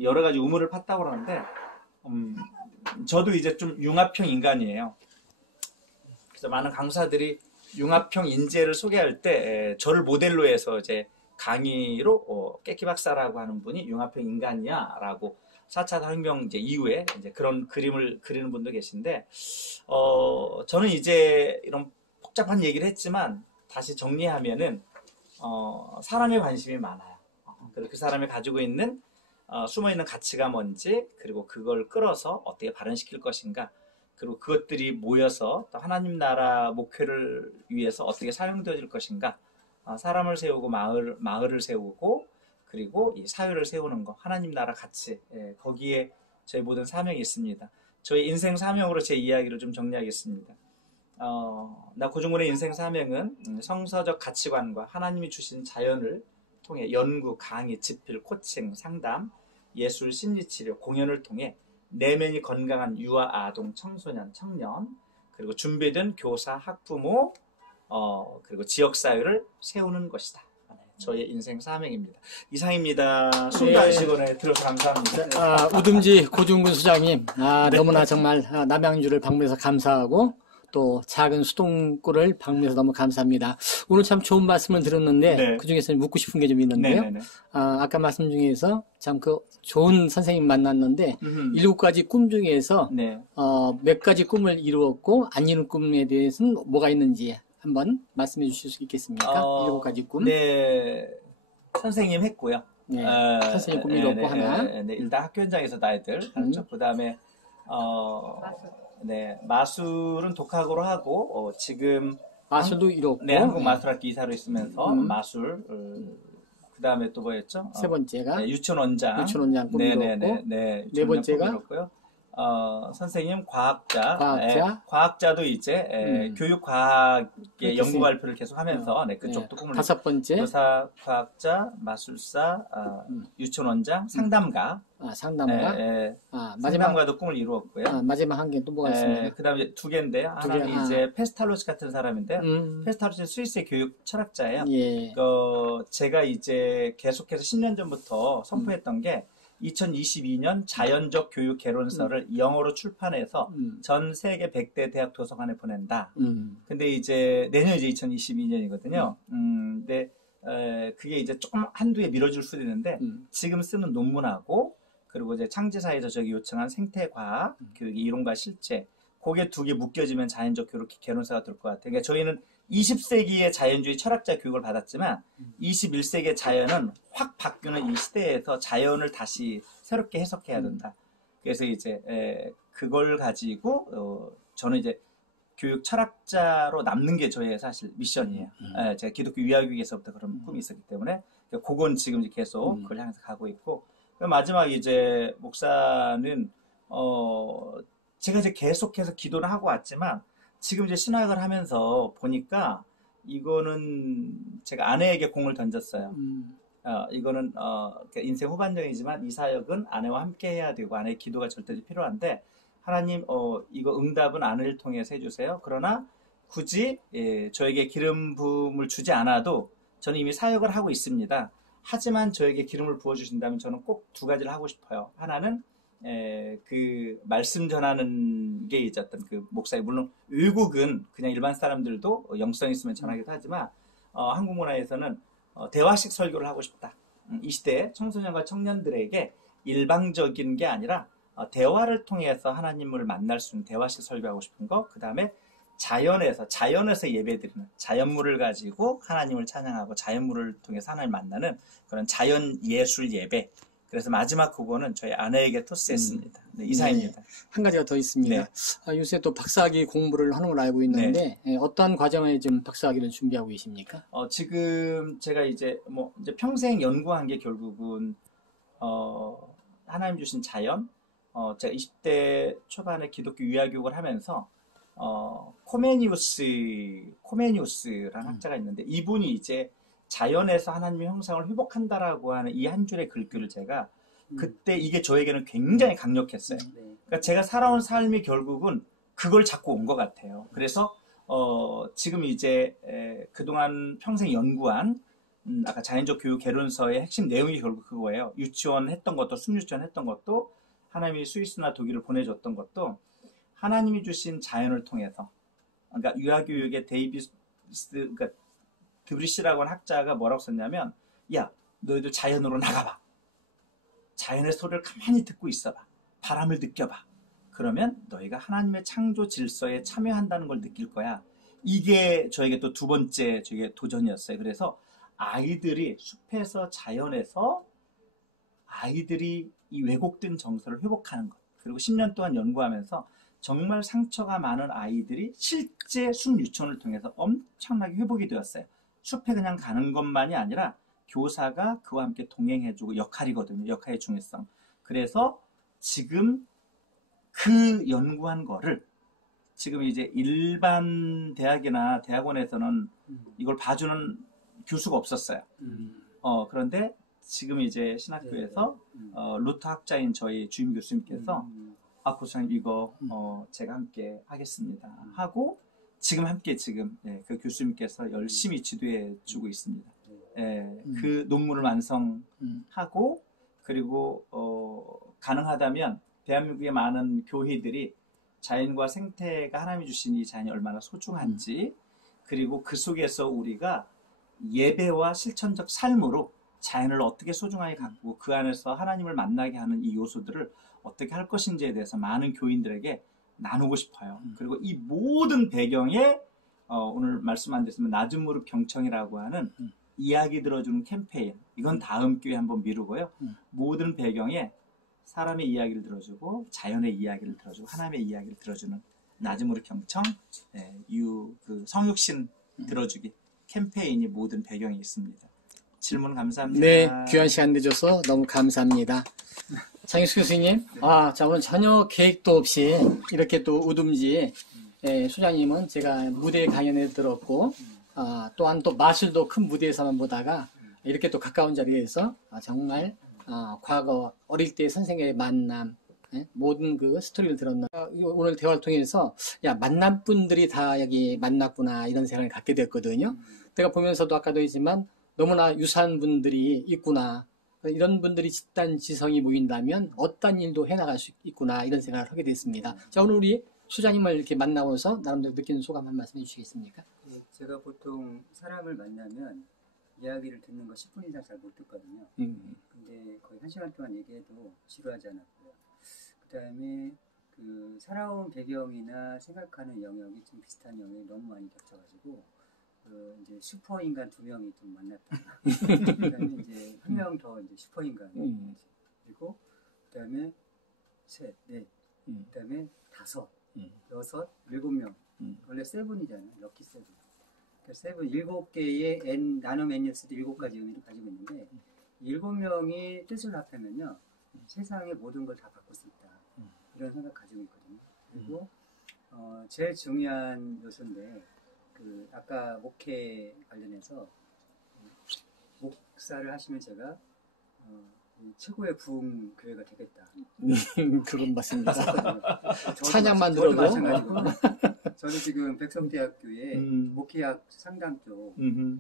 여러 가지 우물을 팠다고 그러는데 저도 이제 좀 융합형 인간이에요. 그래서 많은 강사들이 융합형 인재를 소개할 때 저를 모델로 해서 이제 강의로 깨끼 박사라고 하는 분이 융합형 인간이야라고 4차 산업혁명 이제 이후에 이제 그런 그림을 그리는 분도 계신데 저는 이제 이런 복잡한 얘기를 했지만 다시 정리하면은 사람에 관심이 많아요. 그리고 그 사람이 가지고 있는 숨어 있는 가치가 뭔지 그리고 그걸 끌어서 어떻게 발현시킬 것인가 그리고 그것들이 모여서 또 하나님 나라 목표를 위해서 어떻게 사용되어질 것인가 사람을 세우고 마을을 세우고 그리고 이 사회를 세우는 거 하나님 나라 가치 거기에 저희 모든 사명이 있습니다. 저희 인생 사명으로 제 이야기를 좀 정리하겠습니다. 나 고중군의 인생 사명은 성서적 가치관과 하나님이 주신 자연을 통해 연구, 강의, 집필, 코칭, 상담, 예술, 심리치료, 공연을 통해 내면이 건강한 유아, 아동, 청소년, 청년 그리고 준비된 교사, 학부모 그리고 지역사회를 세우는 것이다. 저의 인생 사명입니다. 이상입니다. 숨도 안 쉬고 들어서 감사합니다. 우듬지 고중군 소장님, 너무나 정말 남양주를 방문해서 감사하고 또 작은 수동굴을 방문해서 너무 감사합니다. 오늘 참 좋은 말씀을 들었는데 네. 그중에서 묻고 싶은 게 좀 있는데요. 네네네. 아까 말씀 중에서 참 그 좋은 선생님 만났는데 7가지 꿈 중에서 네. 몇 가지 꿈을 이루었고 안 이룬 꿈에 대해서는 뭐가 있는지 한번 말씀해 주실 수 있겠습니까? 7가지 꿈. 네. 선생님 했고요. 네. 선생님 꿈 이뤘고 하나. 네. 일단 학교 현장에서 아이들 가르쳤고 그다음에 네, 마술은 독학으로 하고 지금 마술도 이뤘고 네, 한국 마술학교 이사로 있으면서 마술 그 다음에 또 뭐였죠? 세 번째가 네, 유치원원장 꿈 이뤘고 네 번째가 선생님 과학자 과학자도 이제 교육과학의 연구 발표를 계속 하면서 그쪽도 꿈을 5번째 교사, 과학자, 마술사, 유치원원장, 상담가 상담가 상담가도 꿈을 이루었고요. 마지막 한 개 또 뭐가 있습니까? 그 다음에 2개인데요. 하나는 이제 페스탈로시 같은 사람인데요. 페스탈로시는 스위스의 교육 철학자예요. 예. 제가 이제 계속해서 10년 전부터 선포했던 게 2022년 자연적 교육 개론서를 영어로 출판해서 전 세계 100대 대학 도서관에 보낸다. 근데 이제 내년 이제 2022년이거든요. 근데 그게 이제 조금 한두 해 미뤄질 수도 있는데 지금 쓰는 논문하고 그리고 이제 창제사에서 저기 요청한 생태과학 교육의 이론과 실제 그게 2개 묶여지면 자연적 교육 개론서가 될 것 같아요. 그러니까 저희는 20세기의 자연주의 철학자 교육을 받았지만 21세기의 자연은 확 바뀌는 이 시대에서 자연을 다시 새롭게 해석해야 된다. 그래서 이제 그걸 가지고 저는 이제 교육 철학자로 남는 게 저의 사실 미션이에요. 제가 기독교 위아교육에서부터 그런 꿈이 있었기 때문에 그건 지금 이제 계속 그걸 향해서 가고 있고 마지막 이제 목사는 제가 이제 계속해서 기도를 하고 왔지만 지금 이제 신학을 하면서 보니까 이거는 제가 아내에게 공을 던졌어요. 이거는 인생 후반전이지만 이 사역은 아내와 함께 해야 되고 아내의 기도가 절대로 필요한데 하나님 이거 응답은 아내를 통해서 해주세요. 그러나 굳이 저에게 기름 부음을 주지 않아도 저는 이미 사역을 하고 있습니다. 하지만 저에게 기름을 부어주신다면 저는 꼭 2가지를 하고 싶어요. 하나는 그 말씀 전하는 게 이제 어떤 그 목사의 물론 외국은 그냥 일반 사람들도 영성 있으면 전하기도 하지만 한국 문화에서는 대화식 설교를 하고 싶다. 이 시대에 청소년과 청년들에게 일방적인 게 아니라 대화를 통해서 하나님을 만날 수 있는 대화식 설교하고 싶은 거. 그 다음에 자연에서 예배드리는 자연물을 가지고 하나님을 찬양하고 자연물을 통해서 하나님을 만나는 그런 자연 예술 예배. 그래서 마지막 그거는 저희 아내에게 토스했습니다. 네, 이상입니다. 한 가지가 더 있습니다. 네. 요새 또 박사학위 공부를 하는 걸 알고 있는데 어떠한 과정에 지금 박사학위를 준비하고 계십니까? 지금 제가 이제 평생 연구한 게 결국은 하나님 주신 자연. 제가 20대 초반에 기독교 유아교육을 하면서 코메니우스라는 학자가 있는데 이분이 이제 자연에서 하나님의 형상을 회복한다라고 하는 이 한 줄의 글귀를 제가 그때 이게 저에게는 굉장히 강력했어요. 그러니까 제가 살아온 삶이 결국은 그걸 잡고 온 것 같아요. 그래서 지금 이제 그동안 평생 연구한 아까 자연적 교육 개론서의 핵심 내용이 결국 그거예요. 유치원 했던 것도 순유치원 했던 것도 하나님이 스위스나 독일을 보내줬던 것도 하나님이 주신 자연을 통해서 그러니까 유아교육의 그러니까 드브리시라고 하는 학자가 뭐라고 썼냐면 야 너희들 자연으로 나가봐. 자연의 소리를 가만히 듣고 있어봐. 바람을 느껴봐. 그러면 너희가 하나님의 창조 질서에 참여한다는 걸 느낄 거야. 이게 저에게 또 두 번째 저에게 도전이었어요. 그래서 아이들이 숲에서 자연에서 아이들이 이 왜곡된 정서를 회복하는 것. 그리고 10년 동안 연구하면서 정말 상처가 많은 아이들이 실제 숲 유치원을 통해서 엄청나게 회복이 되었어요. 숲에 그냥 가는 것만이 아니라 교사가 그와 함께 동행해주고 역할이거든요. 역할의 중요성. 그래서 지금 그 연구한 거를 지금 이제 일반 대학이나 대학원에서는 이걸 봐주는 교수가 없었어요. 그런데 지금 이제 신학교에서 루터 학자인 저희 주임 교수님께서 고수님 이거 제가 함께 하겠습니다 하고 지금 함께 그 교수님께서 열심히 지도해 주고 있습니다. 그 논문을 완성하고 그리고 가능하다면 대한민국의 많은 교회들이 자연과 생태가 하나님이 주신 이 자연이 얼마나 소중한지 그리고 그 속에서 우리가 예배와 실천적 삶으로 자연을 어떻게 소중하게 가꾸고 그 안에서 하나님을 만나게 하는 이 요소들을 어떻게 할 것인지에 대해서 많은 교인들에게 나누고 싶어요. 그리고 이 모든 배경에 오늘 말씀 안 됐으면 낮은 무릎 경청이라고 하는 이야기 들어주는 캠페인 이건 다음 기회에 한번 미루고요. 모든 배경에 사람의 이야기를 들어주고 자연의 이야기를 들어주고 하나님의 이야기를 들어주는 낮은 무릎 경청 그 성육신 들어주기 캠페인이 모든 배경에 있습니다. 질문 감사합니다. 네, 귀한 시간 내줘서 너무 감사합니다. 장익수 교수님, 자, 오늘 전혀 계획도 없이 이렇게 또 우dum지, 소장님은 제가 무대 강연에 들었고, 또한 또 마술도 큰 무대에서만 보다가 이렇게 또 가까운 자리에서 정말 과거 어릴 때 선생님의 만남, 모든 그 스토리를 들었나. 오늘 대화를 통해서 만난 분들이 다 여기 만났구나 이런 생각을 갖게 됐거든요. 제가 보면서도 아까도 했지만 너무나 유사한 분들이 있구나. 이런 분들이 집단지성이 모인다면 어떤 일도 해나갈 수 있구나 이런 생각을 하게 됐습니다. 자, 오늘 우리 수장님을 이렇게 만나면서 나름대로 느끼는 소감 한 말씀 해주시겠습니까? 네, 제가 보통 사람을 만나면 이야기를 듣는 거 10분 이상 잘 못 듣거든요. 근데 거의 1시간 동안 얘기해도 지루하지 않았고요. 그 다음에 그 살아온 배경이나 생각하는 영역이 좀 비슷한 영역이 너무 많이 겹쳐가지고 이제 슈퍼인간 2명이 좀 만났다. 그다음에 이제 한 명 더 이제 슈퍼인간 그리고 그다음에 셋, 넷, 그다음에 5, 6, 7명. 원래 세븐이잖아요. 럭키 세븐. 세븐 7개의 n 나눔 n스도 7가지 의미를 가지고 있는데 7명이 뜻을 합하면요 세상의 모든 걸 다 바꿀 수 있다. 이런 생각 가지고 있거든요. 그리고 제일 중요한 요소인데. 그 아까 목회 관련해서 목사를 하시면 제가 최고의 부흥 교회가 되겠다. 그건 맞습니다. 찬양만 들어도 마찬가지고. 저는 지금 백성대학교에 목회학 상담 쪽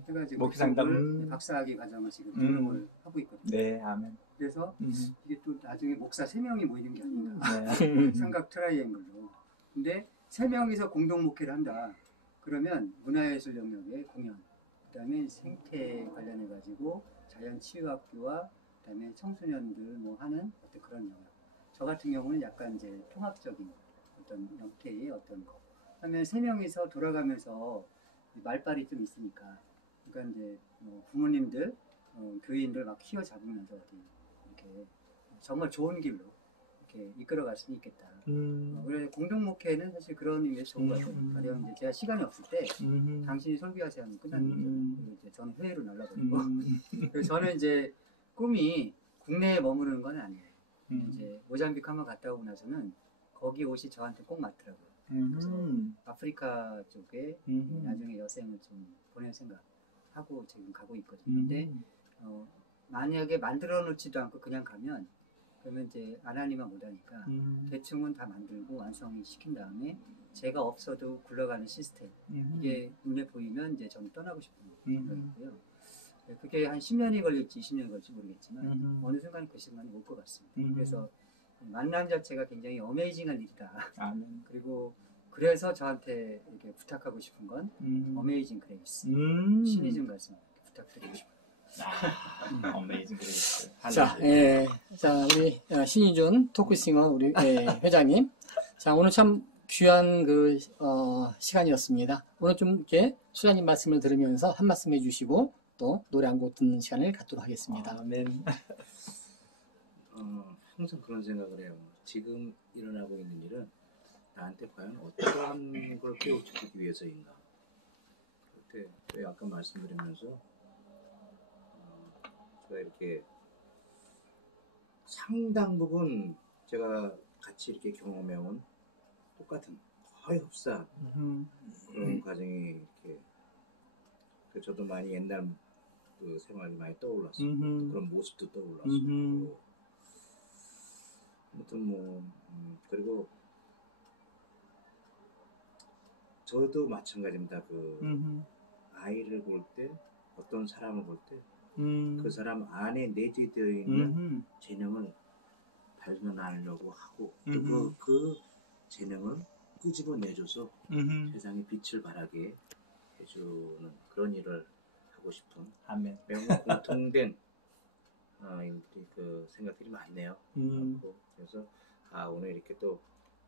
해가지고 목회 상담 박사학위 과정을 지금 진행을 하고 있거든요. 네, 아멘. 그래서 이게 또 나중에 목사 3명이 모이는 게 아닌가. 삼각 트라이앵글로. 근데 3명이서 공동 목회를 한다. 그러면 문화예술 영역의 공연, 그 다음에 생태 관련해가지고 자연치유학교와 그 다음에 청소년들 뭐 하는 어떤 그런 영역. 저 같은 경우는 약간 이제 통합적인 어떤 형태의 어떤 거. 하면 세 명이서 돌아가면서 말빨이 좀 있으니까, 그러니까 이제 부모님들, 교인들 막 휘어 잡으면서 어디 이렇게 정말 좋은 길로 이렇게 이끌어갈 수 있겠다. 그래서 공동 목회는 사실 그런 의미에서 좋은 것 같아요. 가령 이제 제가 시간이 없을 때 당신이 설교하세요 하면 끝나는 거죠. 그리고 이제 저는 회의로 날라버리고. 그래서 저는 이제 꿈이 국내에 머무르는 건 아니에요. 이제 모잠비크 한번 갔다 오고 나서는 거기 옷이 저한테 꼭 맞더라고요. 그래서 아프리카 쪽에 나중에 여생을 좀 보낼 생각하고 지금 가고 있거든요. 근데 만약에 만들어 놓지도 않고 그냥 가면 그러면 이제 아나니만 못하니까 대충은 다 만들고 완성이 시킨 다음에 제가 없어도 굴러가는 시스템 이게 눈에 보이면 이제 저는 떠나고 싶은 생각이고요. 그게 한 10년이 걸릴지 20년이 걸릴지 모르겠지만 어느 순간 그 시간이 올 것 같습니다. 그래서 만남 자체가 굉장히 어메이징한 일이다. 아멘. 그리고 그래서 저한테 이렇게 부탁하고 싶은 건 어메이징 그레이스 신이 좀 가서 부탁드리고 싶어요. 어메이징 그레이스. 자, 자 우리 신희준 토크싱어 우리 회장님. 자 오늘 참 귀한 그 시간이었습니다. 오늘 좀 이렇게 수장님 말씀을 들으면서 한 말씀 해주시고 또 노래 한 곡 듣는 시간을 갖도록 하겠습니다. 아멘. 항상 그런 생각을 해요. 지금 일어나고 있는 일은 나한테 과연 어떠한 걸 깨우치기 위해서인가. 그때 저희 아까 말씀드리면서 제가 이렇게 상당 부분 제가 같이 이렇게 경험해온 똑같은 거의 흡사한 그런 과정이 이렇게 저도 많이 옛날 그 생활이 많이 떠올랐어요. 그런 모습도 떠올랐어요. 아무튼 뭐 그리고 저도 마찬가지입니다. 그 아이를 볼 때 어떤 사람을 볼 때 그 사람 안에 내재되어 있는 재능을 발견하려고 하고 또 그 재능을 끄집어내줘서 세상에 빛을 발하게 해주는 그런 일을 하고 싶은 아멘. 매우 공통된 그 생각들이 많네요. 그래서 오늘 이렇게 또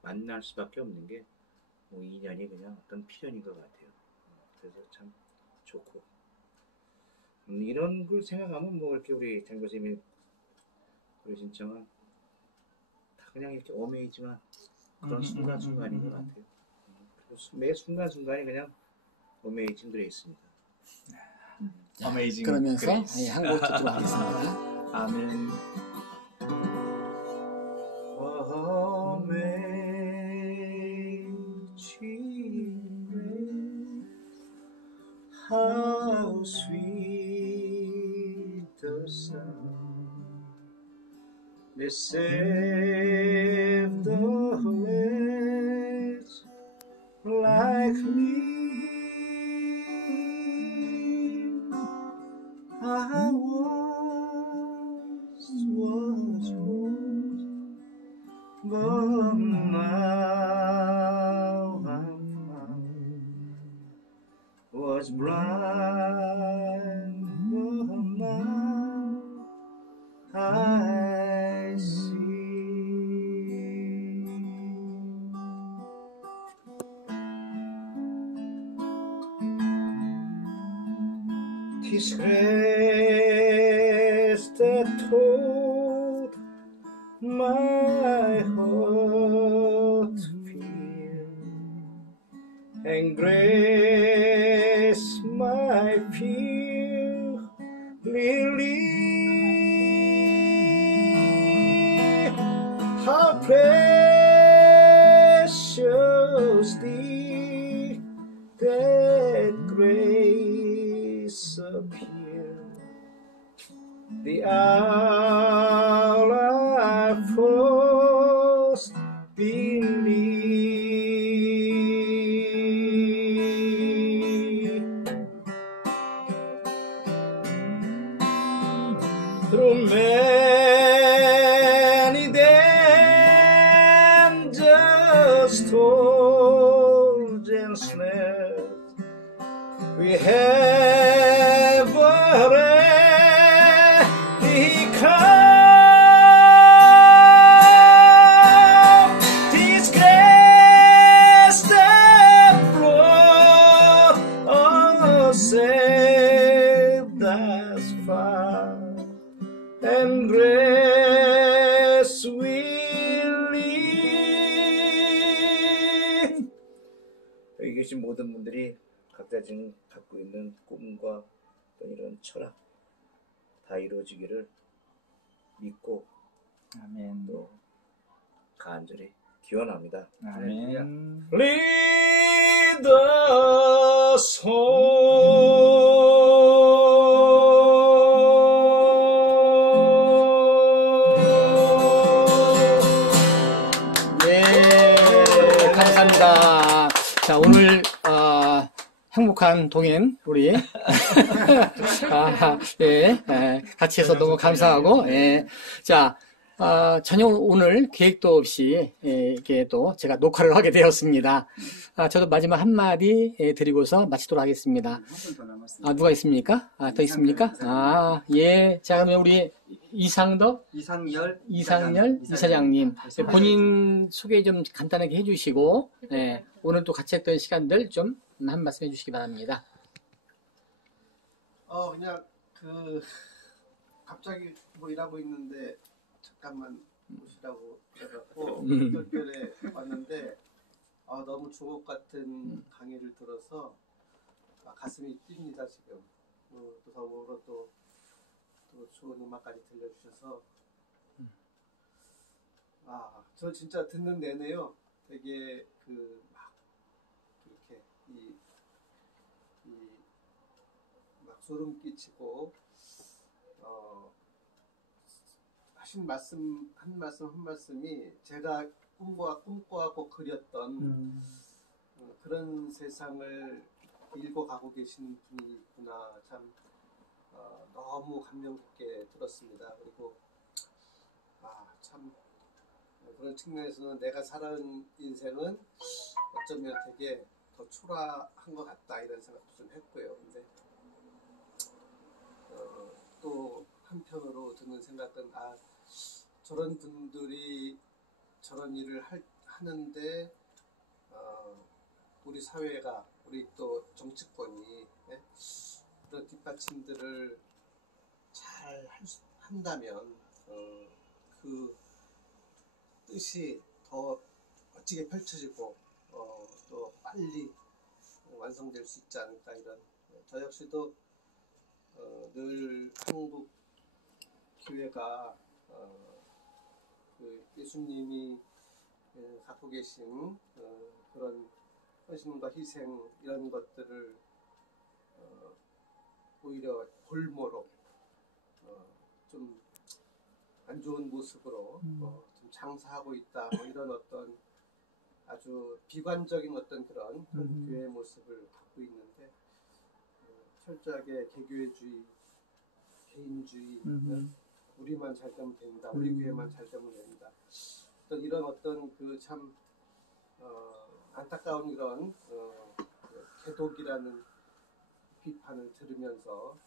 만날 수밖에 없는 게 뭐 인연이 그냥 어떤 필연인 것 같아요. 그래서 참 좋고 이런 걸 생각하면 뭐 이렇게 우리 장 교수님이 그러신 점은 다 그냥 이렇게 어메이징한 그런 순간순간인 것 같아요. 그리고 매 순간순간이 그냥 어메이징 그레이스입니다. 어메이징 그러면서 그레이스. 한 곡 듣도록 하겠습니다. 아멘. How sweet the sound they save the wretch like me. I was lost, but now I'm found. Was blind, but now I see. Tis grace that taught my heart to feel, and grace my fear relieve. How precious thee that grace appeared, the hour I first believed. Through many dangers, toils and snares, we have already come. This grace that 지금 갖고 있는 꿈과 또 이런 철학 다 이루어지기를 믿고 아멘. 또 간절히 기원합니다. 아멘. Lead the soul. 예, 감사합니다. 자, 오늘 행복한 동행 우리 예, 같이 해서 너무 감사하고 예. 자, 전혀 오늘 계획도 없이 이렇게 또 제가 녹화를 하게 되었습니다. 저도 마지막 한마디 드리고서 마치도록 하겠습니다. 한 분 더 남았습니다. 누가 있습니까? 더 있습니까? 예. 자, 그러면 우리 이상열 이사장님 본인 소개 좀 간단하게 해주시고 오늘 또 같이 했던 시간들 좀 한 말씀 해주시기 바랍니다. 그냥 갑자기 뭐 일하고 있는데 잠깐만 오시라고 해갖고 특별에 왔는데 너무 주옥 같은 강의를 들어서 가슴이 뜁니다 지금. 또 더불어 또 좋은 음악까지 들려주셔서 저 진짜 듣는 내내요 되게 막 이렇게 막 소름 끼치고 하신 말씀 한 말씀이 제가 꿈꿔하고 그렸던 그런 세상을 읽어가고 계신 분이구나 참 너무 감명 깊게 들었습니다. 그리고 참 그런 측면에서는 내가 살아온 인생은 어쩌면 되게 더 초라한 것 같다 이런 생각도 좀 했고요. 근데 또 한편으로 드는 생각은 저런 분들이 저런 일을 하는데 우리 사회가 우리 또 정치권이 그런 뒷받침들을 잘 한다면 그 뜻이 더 멋지게 펼쳐지고 또 빨리 완성될 수 있지 않을까 이런 저 역시도 늘 한국 교회가 그 예수님이 갖고 계신 그런 헌신과 희생 이런 것들을 오히려 볼모로 좀 안 좋은 모습으로 좀 장사하고 있다 뭐 이런 어떤 아주 비관적인 어떤 그런 한국 교회의 모습을 갖고 있는데 철저하게 개교회주의, 개인주의, 우리만 잘 되면 된다, 우리 교회만 잘 되면 된다. 어떤 이런 어떤 그 참 안타까운 그런 개독이라는 비판을 들으면서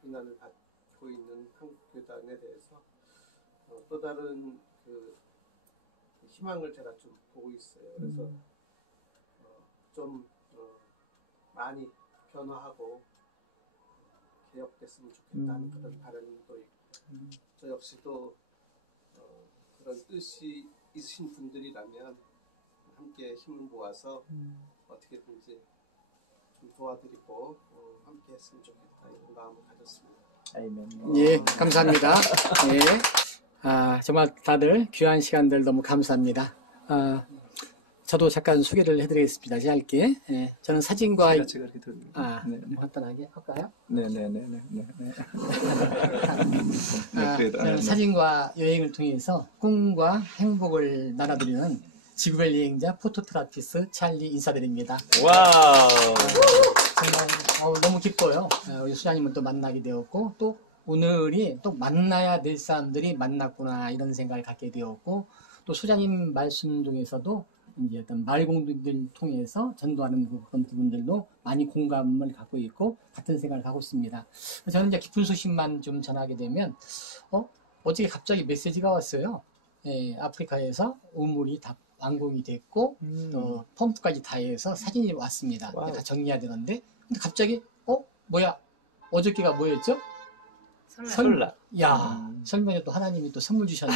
비난을 받고 있는 한국교단에 대해서 또 다른 그 희망을 제가 좀 보고 있어요. 그래서 좀 많이 변화하고 개혁됐으면 좋겠다는 그런 바람도 있고 저 역시도 그런 뜻이 있으신 분들이라면 함께 힘을 모아서 어떻게든지 좀 도와드리고 함께 했으면 좋겠다 이런 마음을 가졌습니다. 아멘. 예, 감사합니다. 예. 정말 다들 귀한 시간들 너무 감사합니다. 저도 잠깐 소개를 해드리겠습니다. 짧게. 예, 저는 사진과 제가 이렇게 뭐 간단하게 할까요? 네네네네. 저는 사진과 여행을 통해서 꿈과 행복을 나눠드리는 지구별 여행자 포토트라피스트 찰리 인사드립니다. 와우. 정말 너무 기뻐요. 우리 수장님을 또 만나게 되었고 또 오늘이 또 만나야 될 사람들이 만났구나 이런 생각을 갖게 되었고 또 수장님 말씀 중에서도 이제 어떤 말공들을 통해서 전도하는 그런 부분들도 많이 공감을 갖고 있고 같은 생각을 갖고 있습니다. 저는 이제 기쁜 소식만 좀 전하게 되면 어저께 갑자기 메시지가 왔어요. 예, 아프리카에서 우물이 다 완공이 됐고 또 펌프까지 다 해서 사진이 왔습니다. 다 정리해야 되는데 근데 갑자기 뭐야 어저께가 뭐였죠? 설날. 야 설명에 또 하나님이 또 선물 주셨네.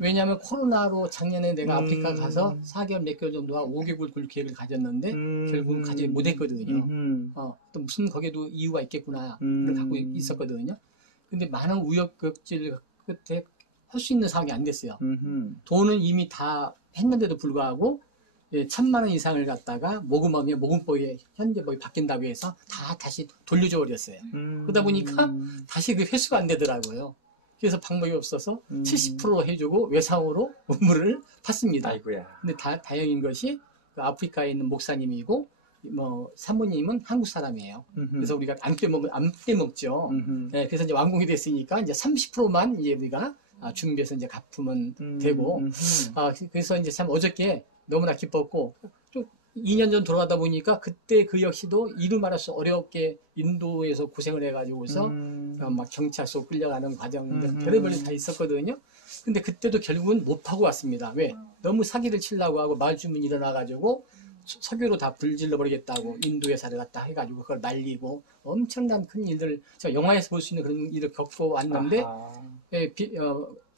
왜냐하면 코로나로 작년에 내가 아프리카 가서 4개월 몇 개월 정도와 5개월 굴 계획을 가졌는데 결국은 가지 못했거든요. 또 무슨 거기에도 이유가 있겠구나 를 갖고 있었거든요. 근데 많은 우여곡절 끝에 할 수 있는 상황이 안 됐어요. 돈은 이미 다 했는데도 불구하고 1,000만 원 이상을 갖다가 모금하면 모금법이 현재법이 바뀐다고 해서 다시 돌려줘 버렸어요. 그러다 보니까 다시 그 회수가 안 되더라고요. 그래서 방법이 없어서 70% 해주고 외상으로 우물을 팠습니다. 아이고야. 근데 다행인 것이 그 아프리카에 있는 목사님이고 사모님은 한국 사람이에요. 그래서 우리가 안 빼먹죠. 네, 그래서 이제 완공이 됐으니까 이제 30%만 이제 우리가 준비해서 이제 갚으면 되고, 그래서 이제 참 어저께 너무나 기뻤고, 좀 2년 전 돌아가다 보니까 그때 그 역시도 이루 말할 수 어렵게 인도에서 고생을 해가지고서 막 경찰서 끌려가는 과정들 별의별 다 있었거든요. 근데 그때도 결국은 못 파고 왔습니다. 왜? 너무 사기를 치려고 하고 마을 주민이 일어나가지고 석유로 다 불질러 버리겠다고 인도에 사를 갖다 해가지고 그걸 날리고 엄청난 큰 일들, 제가 영화에서 볼 수 있는 그런 일을 겪고 왔는데,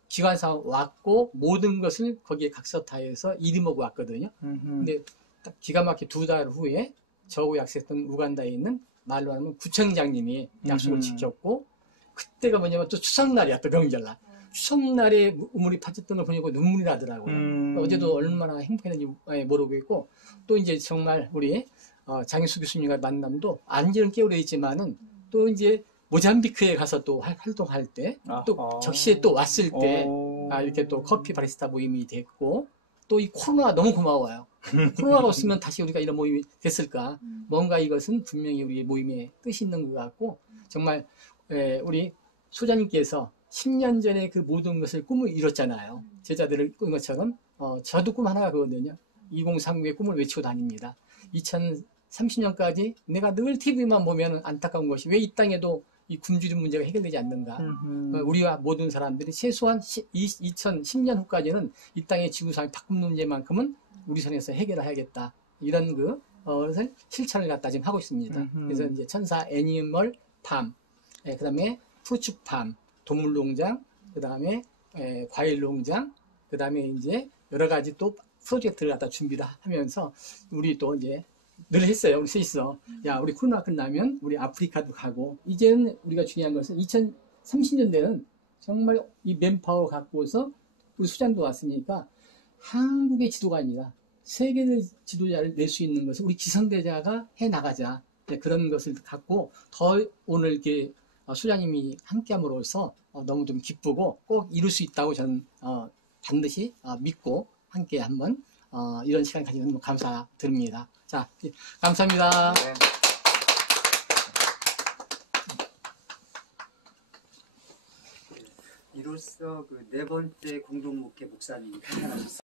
기관사 왔고 모든 것을 거기에 각서타에서 이름하고 왔거든요. 근데 딱 기가 막히게 2달 후에 저하고 약속했던 우간다에 있는 말로 하면 구청장님이 약속을 지켰고, 그때가 뭐냐면 또 추석날이야, 또 명절날. 추석날에 우물이 파졌던 걸 보니까 눈물이 나더라고요. 어제도 얼마나 행복했는지 모르겠고, 또 이제 정말 우리 장희수 교수님과 만남도 안지는 꽤 오래있지만은 또 이제 모잠비크에 가서 또 활동할 때, 또 적시에 또 왔을 때, 이렇게 또 커피 바리스타 모임이 됐고, 또 이 코로나가 너무 고마워요. 코로나가 없으면 다시 우리가 이런 모임이 됐을까? 뭔가 이것은 분명히 우리 모임의 뜻이 있는 것 같고, 정말 우리 소장님께서 10년 전에 그 모든 것을 꿈을 이뤘잖아요. 제자들을 꾼 것처럼 저도 꿈 하나가 그거거든요. 2039의 꿈을 외치고 다닙니다. 2030년까지 내가 늘 TV만 보면 안타까운 것이 왜 이 땅에도 이 굶주림 문제가 해결되지 않는가. 우리와 모든 사람들이 최소한 2010년 후까지는 이 땅의 지구상의 바꿈 문제만큼은 우리 선에서 해결을 해야겠다. 이런 것을 실천을 갖다 지금 하고 있습니다. 그래서 이제 천사 애니멀 팜, 그 다음에 프루츠 팜, 동물농장, 그 다음에 과일농장, 그 다음에 이제 여러 가지 또 프로젝트를 갖다 준비를 하면서 우리 또 이제 늘 했어요. 우리 셋이서. 야, 우리 코로나 끝나면 우리 아프리카도 가고, 이제는 우리가 중요한 것은 2030년대는 정말 이 맨파워 갖고서 우리 수장도 왔으니까 한국의 지도가 아니라 세계의 지도자를 낼 수 있는 것을 우리 기성대자가 해 나가자. 그런 것을 갖고 더 오늘 이렇게 수장님이 함께함으로써 너무 좀 기쁘고 꼭 이룰 수 있다고 저는 반드시 믿고 함께 한번 이런 시간 가지는 너무 감사드립니다. 자, 감사합니다. 네. 이로써 그 4번째 공동목회 목사님이 나타나셨습니다.